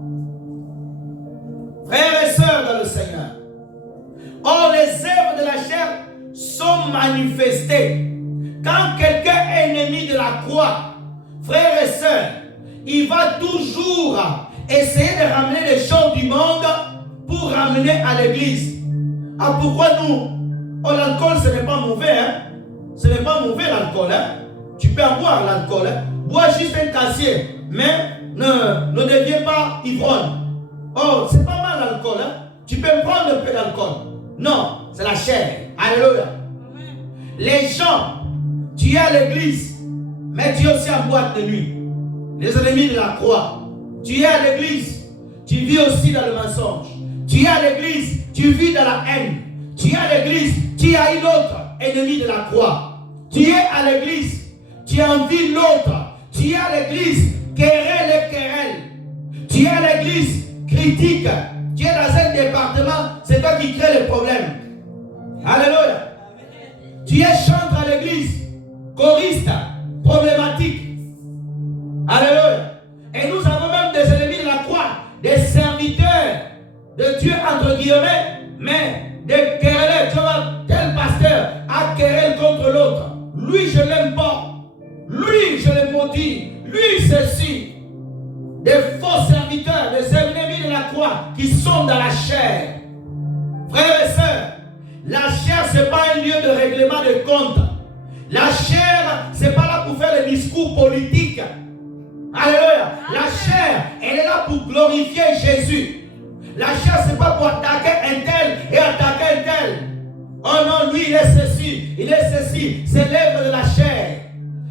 Frères et sœurs dans le Seigneur, or les œuvres de la chair sont manifestées. Quand quelqu'un est ennemi de la croix, frères et sœurs, il va toujours essayer de ramener les choses du monde pour ramener à l'église. Ah, pourquoi nous? Oh, l'alcool, ce n'est pas mauvais, hein? Ce n'est pas mauvais l'alcool, hein? Tu peux en boire l'alcool, hein? Bois juste un casier, mais ne deviens pas ivrogne. Oh, c'est pas mal l'alcool, hein? Tu peux prendre un peu d'alcool. Non, c'est la chair. Alléluia. Les gens, tu es à l'église, mais tu es aussi en boîte de nuit. Les ennemis de la croix. Tu es à l'église, tu vis aussi dans le mensonge. Tu es à l'église, tu vis dans la haine. Tu es à l'église, tu haïs l'autre, ennemi de la croix. Tu es à l'église, tu envies l'autre. Tu es à l'église, querelle et querelle. Tu es à l'église, critique. Tu es dans un département, c'est toi qui crée les problèmes. Alléluia. Tu es chantre à l'église, choriste, problématique. Alléluia. Et nous avons même des ennemis de la croix, des serviteurs de Dieu entre guillemets, mais des querelles. Tu vois, tel pasteur a querelle contre l'autre. Lui, je ne l'aime pas. Lui, je le maudis. Lui, ceci. Des faux serviteurs, des ennemis de la croix qui sont dans la chair. Frères et sœurs, la chair, ce n'est pas un lieu de règlement de compte. La chair, ce n'est pas là pour faire les discours politiques. Alléluia. La chair, elle est là pour glorifier Jésus. La chair, ce n'est pas pour attaquer un tel et attaquer un tel. Oh non, lui, il est ceci, il est ceci. C'est l'œuvre de la chair.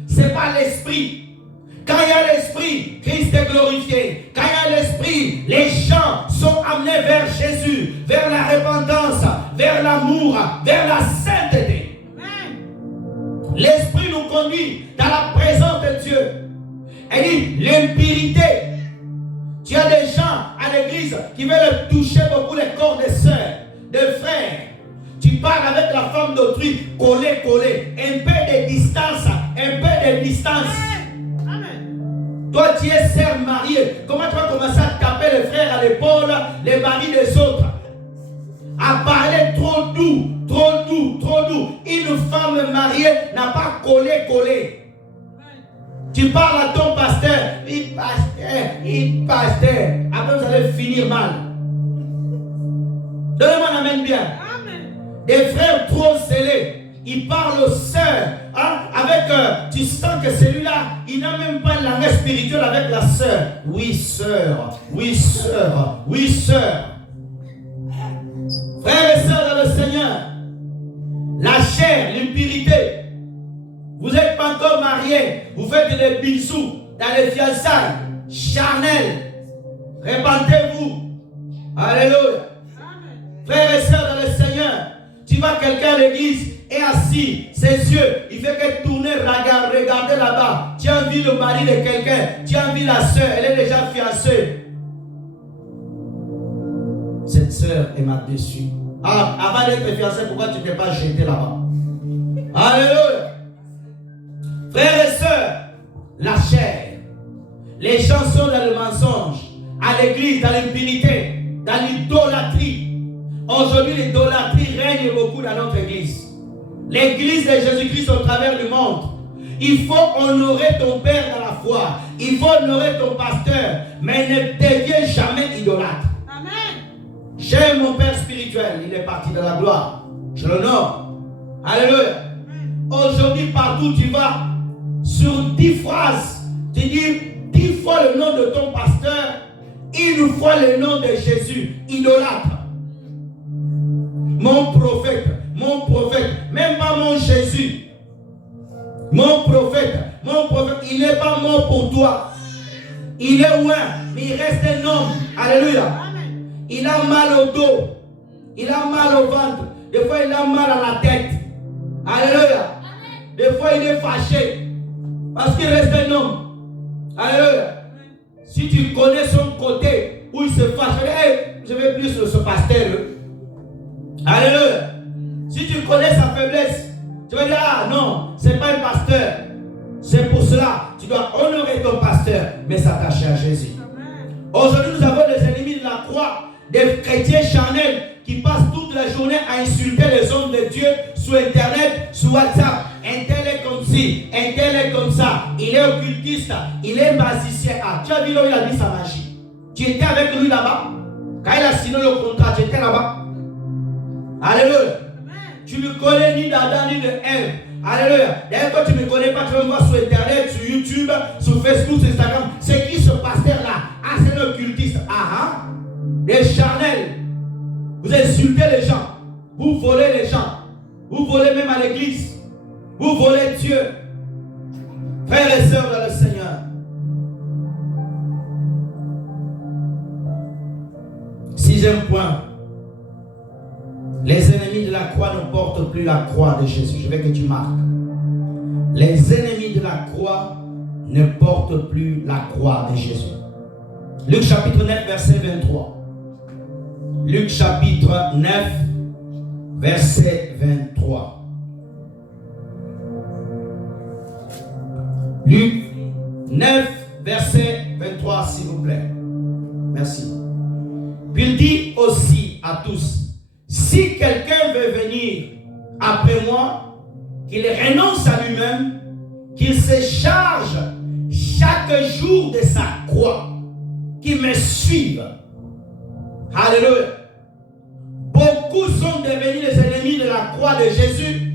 Ce n'est pas l'esprit. Quand il y a l'esprit, Christ est glorifié. Quand il y a l'esprit, les gens sont amenés vers Jésus, vers la repentance, vers l'amour, vers la sainteté. L'esprit nous conduit dans la présence de Dieu. Elle dit l'impurité. Tu as des gens à l'église qui veulent toucher beaucoup les corps des sœurs, des frères. Tu parles avec la femme d'autrui, collé. Un peu de distance, un peu de distance. Toi, tu es sœur mariée. Comment tu vas commencer à taper les frères à l'épaule, les maris des autres? À parler trop doux. Une femme mariée n'a pas collé. Tu parles à ton pasteur. Il pasteur. Après, vous allez finir mal. Donnez-moi un amen bien. Amen. Des frères trop scellés. Il parle aux sœurs, hein, avec, tu sens que celui-là, il n'a même pas le langage spirituel avec la sœur. Oui, sœur. Frères et sœurs dans le Seigneur, la chair, l'impurité. Vous n'êtes pas encore mariés, vous faites des bisous dans les fiançailles, charnel. Répentez-vous. Alléluia. Frères et sœurs dans le Seigneur, tu vois quelqu'un à l'église est assis, ses yeux, il fait que tourner, regarder là-bas. Tu as vu le mari de quelqu'un, tu as vu la sœur, elle est déjà fiancée. Cette sœur est ma dessus. Ah, avant d'être fiancée, pourquoi tu ne t'es pas jeté là-bas? Alléluia. Frères et sœurs, la chair. Les gens sont dans le mensonge, à l'église, dans l'impunité, dans dans l'idolâtrie. Aujourd'hui, l'idolâtrie règne beaucoup dans notre église. L'église de Jésus-Christ au travers du monde. Il faut honorer ton père dans la foi. Il faut honorer ton pasteur. Mais ne deviens jamais idolâtre. Amen. J'aime mon père spirituel. Il est parti de la gloire. Je l'honore. Alléluia. Aujourd'hui, partout où tu vas, sur 10 phrases, tu dis 10 fois le nom de ton pasteur, une fois le nom de Jésus. Idolâtre. Mon prophète, même pas mon Jésus. Mon prophète, il n'est pas mort pour toi. Il est loin, mais il reste un homme. Alléluia. Amen. Il a mal au dos, il a mal au ventre, des fois il a mal à la tête. Alléluia. Amen. Des fois il est fâché parce qu'il reste un homme. Alléluia. Amen. Si tu connais son côté où il se fâche, hey, je vais plus sur ce pasteur. Alléluia. Si tu connais sa faiblesse, tu vas dire, ah non, c'est pas un pasteur. C'est pour cela, tu dois honorer ton pasteur, mais s'attacher à Jésus. Aujourd'hui, nous avons des ennemis de la croix, des chrétiens charnels qui passent toute la journée à insulter les hommes de Dieu sur Internet, sur WhatsApp. Un tel est comme ci, un tel est comme ça. Il est occultiste, il est magicien. Ah, tu as vu là où il a dit sa magie. Tu étais avec lui là-bas. Quand il a signé le contrat, tu étais là-bas. Alléluia. Tu ne connais ni d'Adam ni de Ève. Alléluia. D'ailleurs, quand tu ne me connais pas, tu vas me voir sur Internet, sur YouTube, sur Facebook, sur Instagram. C'est qui ce pasteur-là? Ah, c'est le cultiste. Ah, des charnels. Vous insultez les gens. Vous volez les gens. Vous volez même à l'église. Vous volez Dieu. Frères et sœurs dans le Seigneur. Sixième point. Les ennemis de la croix ne portent plus la croix de Jésus. Je veux que tu marques. Les ennemis de la croix ne portent plus la croix de Jésus. Luc chapitre 9, verset 23. Luc chapitre 9, verset 23. Luc 9, verset 23, s'il vous plaît. Merci. Puis il dit aussi à tous, si quelqu'un veut venir après moi, qu'il renonce à lui-même, qu'il se charge chaque jour de sa croix, qu'il me suive. Alléluia. Beaucoup sont devenus les ennemis de la croix de Jésus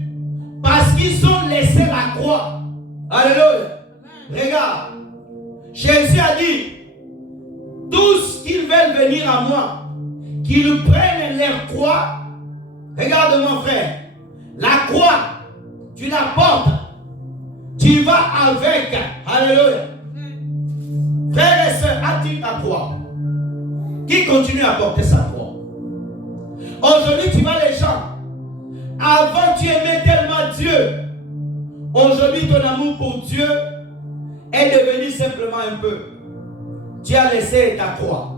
parce qu'ils ont laissé la croix. Alléluia. Regarde, Jésus a dit, tous qui veulent venir à moi, qu'ils prennent leur croix. Regarde mon frère, la croix, tu la portes, tu vas avec. Alléluia. Frère et soeur, as-tu ta croix? Qui continue à porter sa croix? Aujourd'hui, tu vois les gens. Avant, tu aimais tellement Dieu. Aujourd'hui, ton amour pour Dieu est devenu simplement un peu. Tu as laissé ta croix.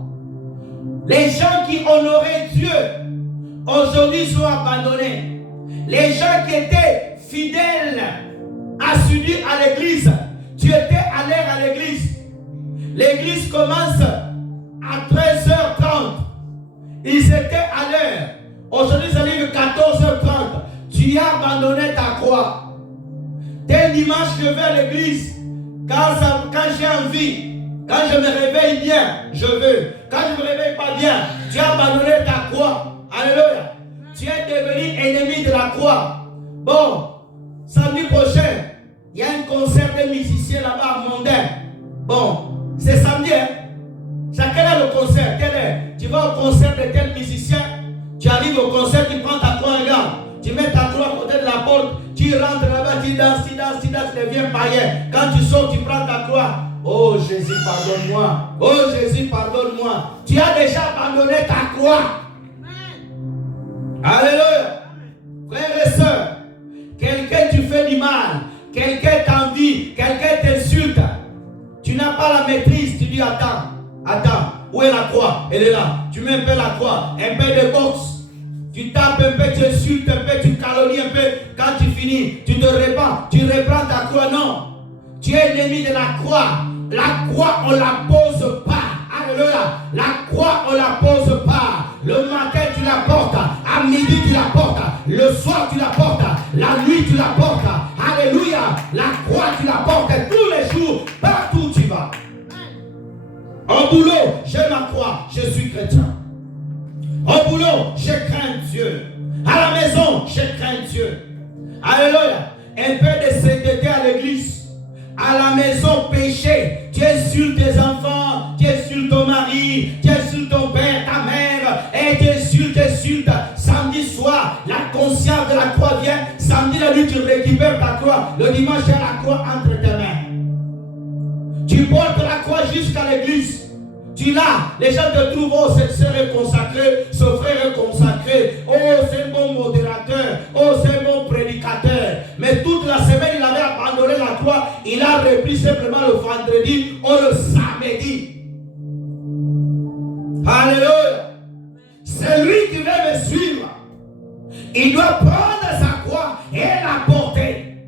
Les gens qui honoraient Dieu, aujourd'hui sont abandonnés. Les gens qui étaient fidèles, assidus à l'église, tu étais à l'heure à l'église. L'église commence à 13h30. Ils étaient à l'heure. Aujourd'hui, ça arrive à 14h30. Tu as abandonné ta croix. Tel dimanche, je vais à l'église. Quand j'ai envie. Quand je me réveille bien, je veux. Quand je ne me réveille pas bien, tu as abandonné ta croix. Alléluia. Tu es devenu ennemi de la croix. Bon, samedi prochain, il y a un concert de musiciens là-bas à Mondain. Bon, c'est samedi, hein? Chacun a le concert. Quelle heure? Tu vas au concert de tel musicien, tu arrives au concert, tu prends ta croix, regarde. Tu mets ta croix à côté de la porte, tu rentres là-bas, tu danses, tu deviens païen. Quand tu sors, tu prends ta croix. Oh Jésus, pardonne-moi. Oh Jésus, pardonne-moi. Tu as déjà abandonné ta croix. Alléluia. Frères et sœurs, quelqu'un tu fais du mal, quelqu'un t'envie, quelqu'un t'insulte. Tu n'as pas la maîtrise, tu dis attends, où est la croix? Elle est là. Tu mets un peu la croix, un peu de boxe. Tu tapes un peu, tu insultes un peu, tu calomnies un peu. Quand tu finis, tu te répands, tu reprends ta croix. Non. Tu es ennemi de la croix. La croix, on ne la pose pas. Alléluia. La croix, on ne la pose pas. Le matin, tu la portes. À midi, tu la portes. Le soir, tu la portes. La nuit, tu la portes. Alléluia. La croix, tu la portes tous les jours. Partout où tu vas. Au boulot, j'ai ma croix. Je suis chrétien. Au boulot, je crains Dieu. À la maison, je crains Dieu. Alléluia. Un peu de sainteté à l'église. À la maison, péché. Tu insultes tes enfants, tu insultes ton mari, tu insultes ton père, ta mère, et tu insultes. Samedi soir, la conscience de la croix vient. Samedi la nuit, tu récupères ta croix. Le dimanche, tu as la croix entre tes mains. Tu portes la croix jusqu'à l'église. Tu l'as, les gens te trouvent, oh, cette sœur est consacrée, ce frère est consacré, oh, c'est un bon modérateur, oh, c'est un bon prédicateur. Mais toute la semaine, il avait abandonné la croix, il a repris simplement le vendredi ou le samedi. Alléluia. C'est lui qui veut me suivre. Il doit prendre sa croix et la porter.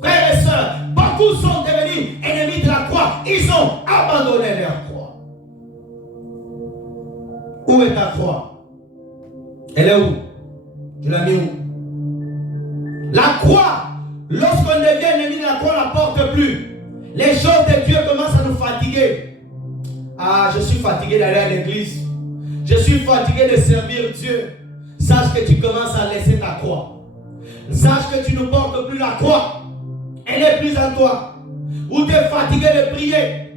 Frères et sœurs, beaucoup sont devenus ennemis de la croix, ils ont abandonné leur croix. Où est ta croix? Elle est où? Tu l'as mis où? La croix, lorsqu'on devient ennemi de la croix, on ne la porte plus. Les choses de Dieu commencent à nous fatiguer. Ah, je suis fatigué d'aller à l'église. Je suis fatigué de servir Dieu. Sache que tu commences à laisser ta croix. Sache que tu ne portes plus la croix. Elle n'est plus en toi. Ou tu es fatigué de prier.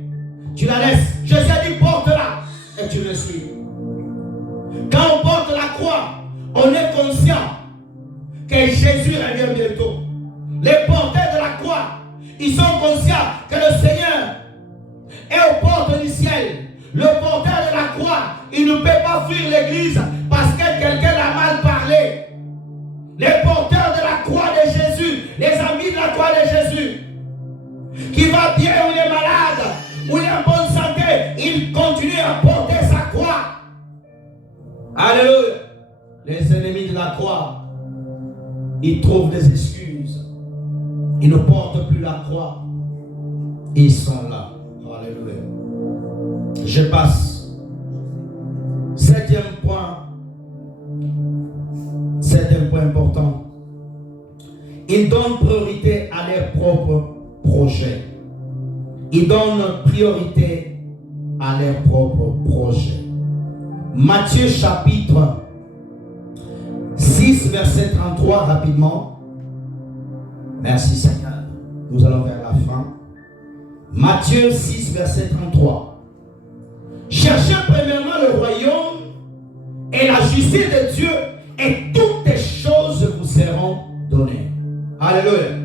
Tu la laisses. Je t'ai dit porte-la. Et tu me suis. Quand on porte la croix, on est conscient que Jésus revient bientôt. Les porteurs de la croix, ils sont conscients que le Seigneur est aux portes du ciel. Le porteur de la croix, il ne peut pas fuir l'église parce que quelqu'un a mal parlé. Les porteurs de la croix de Jésus, les amis de la croix de Jésus, qui va bien ou il est malade, ou il est en bonne santé, il continue à porter sa croix. Alléluia. Les ennemis de la croix, ils trouvent des excuses. Ils ne portent plus la croix. Ils sont là. Alléluia. Je passe. Septième point important. Ils donnent priorité à leurs propres projets. Ils donnent priorité à leurs propres projets. Matthieu chapitre 6 verset 33 rapidement. Merci Seigneur. Nous allons vers la fin. Matthieu 6 verset 33. Cherchez premièrement le royaume et la justice de Dieu et toutes les choses vous seront données. Alléluia.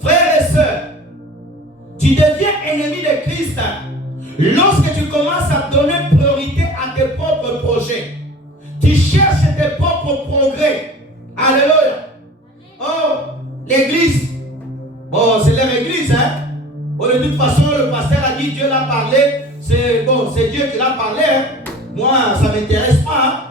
Frères et sœurs, tu deviens ennemi de Christ lorsque tu commences à donner priorité à tes propres projets. Tu cherches tes propres progrès. Alléluia. Oh, l'église. Bon, c'est leur église, hein. Bon, de toute façon, le pasteur a dit, Dieu l'a parlé. C'est bon, c'est Dieu qui l'a parlé, hein. Moi, ça ne m'intéresse pas, hein.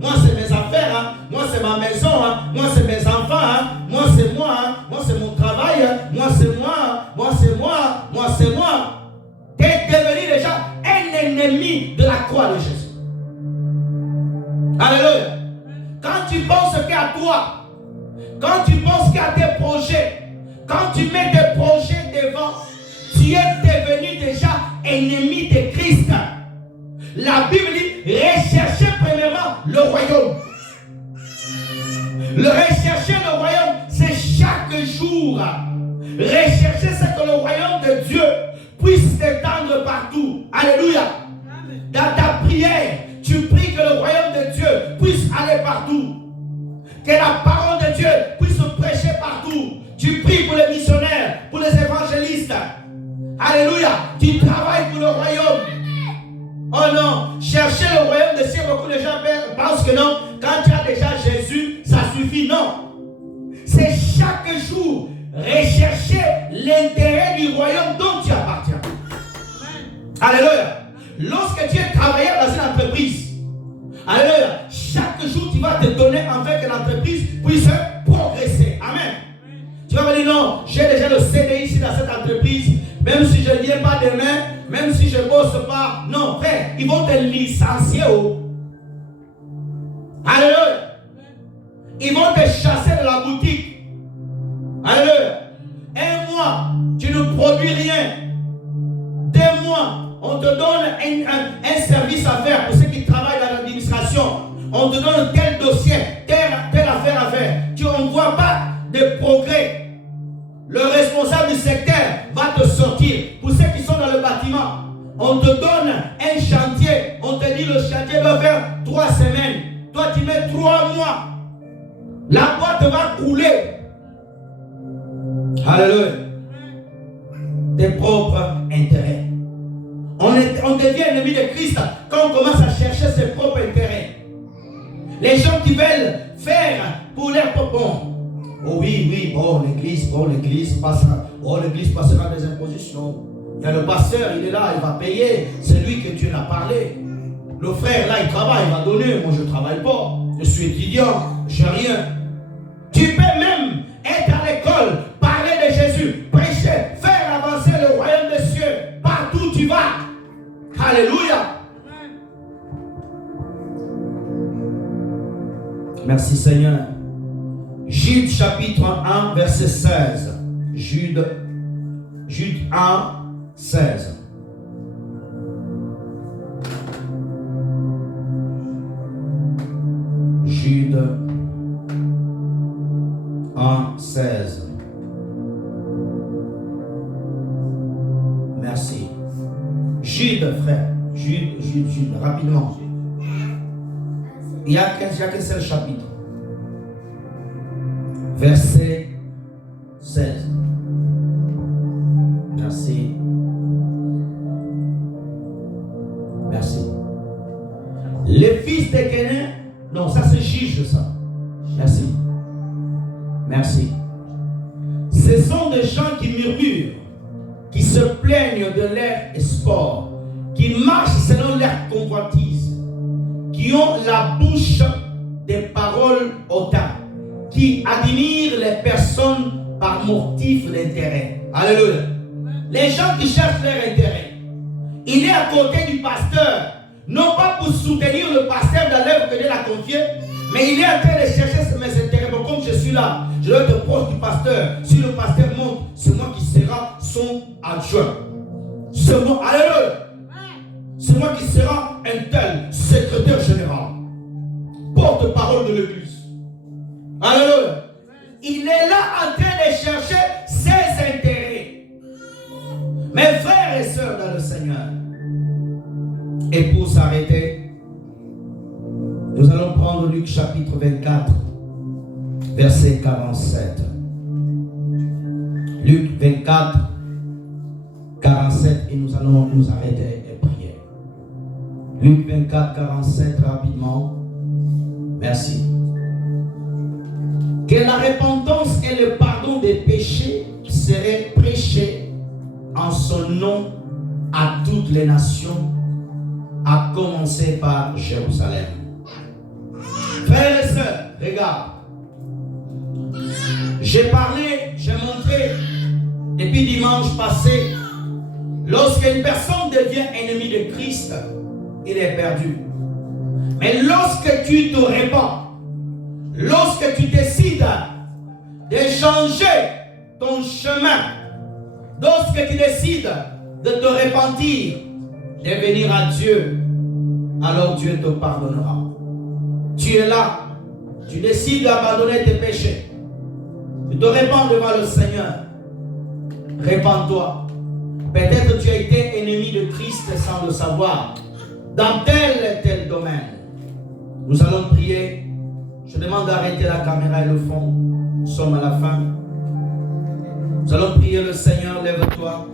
Moi, c'est mes affaires, hein. Moi, c'est ma maison, hein. Moi, c'est mes enfants, hein. Moi, c'est moi, hein. Moi, c'est mon travail, hein. Moi, c'est moi, hein. Moi, c'est moi, moi, c'est moi. Tu es devenu déjà un ennemi de la croix de Jésus. Alléluia. Quand tu penses qu'à toi, quand tu penses qu'à tes projets, quand tu mets tes projets devant, tu es devenu déjà ennemi de Christ. La Bible dit, recherchez premièrement le royaume. Le rechercher le royaume, c'est chaque jour. Rechercher ce que le royaume de Dieu puisse s'étendre partout. Alléluia. Dans ta prière, tu pries que le royaume de Dieu puisse aller partout. Que la parole de Dieu puisse se prêcher partout. Tu pries pour les missionnaires, pour les évangélistes. Alléluia. Tu travailles pour le royaume. Oh non, chercher le royaume de Dieu, beaucoup de gens pensent que non, quand tu as déjà Jésus, ça suffit. Non. C'est chaque jour rechercher l'intérêt du royaume dont tu appartiens. Alléluia. Lorsque tu es travailleur dans une entreprise, alléluia, chaque jour tu vas te donner afin que l'entreprise puisse progresser. Amen. Tu vas me dire non, j'ai déjà le CDI ici dans cette entreprise, même si je ne viens pas demain, même si je ne bosse pas. Non, frère, ils vont te licencier. Alléluia. Ils vont te chasser de la boutique. Alléluia. Un mois, tu ne produis rien. 2 mois, on te donne un service à faire pour ceux qui travaillent dans l'administration. On te donne tel dossier, telle affaire à faire. Tu ne vois pas de progrès. Le responsable du secteur va te sortir. Pour ceux qui sont dans le bâtiment, on te donne un chantier. On te dit le chantier doit faire 3 semaines. Toi, tu mets 3 mois. La boîte va couler. Alléluia. Tes propres intérêts. On devient ennemi de Christ quand on commence à chercher ses propres intérêts. Les gens qui veulent faire pour leur propre. Oh oui, l'église passera des impositions. Il y a le pasteur, il est là, il va payer. C'est lui que Dieu a parlé. Le frère là, il travaille, il va donner. Moi, je ne travaille pas. Je suis étudiant, je n'ai rien. Tu peux même être à l'école, parler de Jésus, prêcher, faire avancer le royaume des cieux. Partout où tu vas. Alléluia. Merci Seigneur. Jude chapitre 1, verset 16. Jude 1, 16. Jude 1, 16. Merci. Jude, frère. Jude, rapidement. Il n'y a qu'un seul chapitre. Verset 16. Merci. Merci. Les fils de Kénan, non, ça c'est juge, ça. Merci. Merci. Ce sont des gens qui murmurent, qui se plaignent de leur sport, qui marchent selon leur convoitise, qui ont la bouche des paroles hautaines, qui admirent les personnes par motif d'intérêt. Alléluia. Les gens qui cherchent leur intérêt. Il est à côté du pasteur, non pas pour soutenir le pasteur dans l'œuvre que Dieu l'a confiée, mais il est en train de chercher mes intérêts. Donc, comme je suis là, je dois être proche du pasteur. Si le pasteur monte, c'est moi qui sera son adjoint. C'est moi, alléluia. C'est moi qui sera un tel secrétaire général, porte-parole de l'église. Alléluia. Il est là en train de chercher ses intérêts. Mes frères et sœurs dans le Seigneur. Et pour s'arrêter, nous allons prendre Luc chapitre 24, verset 47. Luc 24, 47, et nous allons nous arrêter et prier. Luc 24, 47, rapidement. Merci. Que la repentance et le pardon des péchés seraient prêchés en son nom à toutes les nations, à commencer par Jérusalem. Frères et sœurs, regarde. J'ai montré depuis dimanche passé, lorsqu'une personne devient ennemie de Christ, il est perdu. Mais lorsque tu te répands, lorsque tu décides de changer ton chemin, lorsque tu décides de te repentir, de venir à Dieu, alors Dieu te pardonnera. Tu es là, tu décides d'abandonner tes péchés, tu te répands devant le Seigneur. Répands-toi. Peut-être tu as été ennemi de Christ sans le savoir, dans tel et tel domaine. Nous allons prier. Je demande d'arrêter la caméra et le fond. Nous sommes à la fin. Nous allons prier le Seigneur. Lève-toi.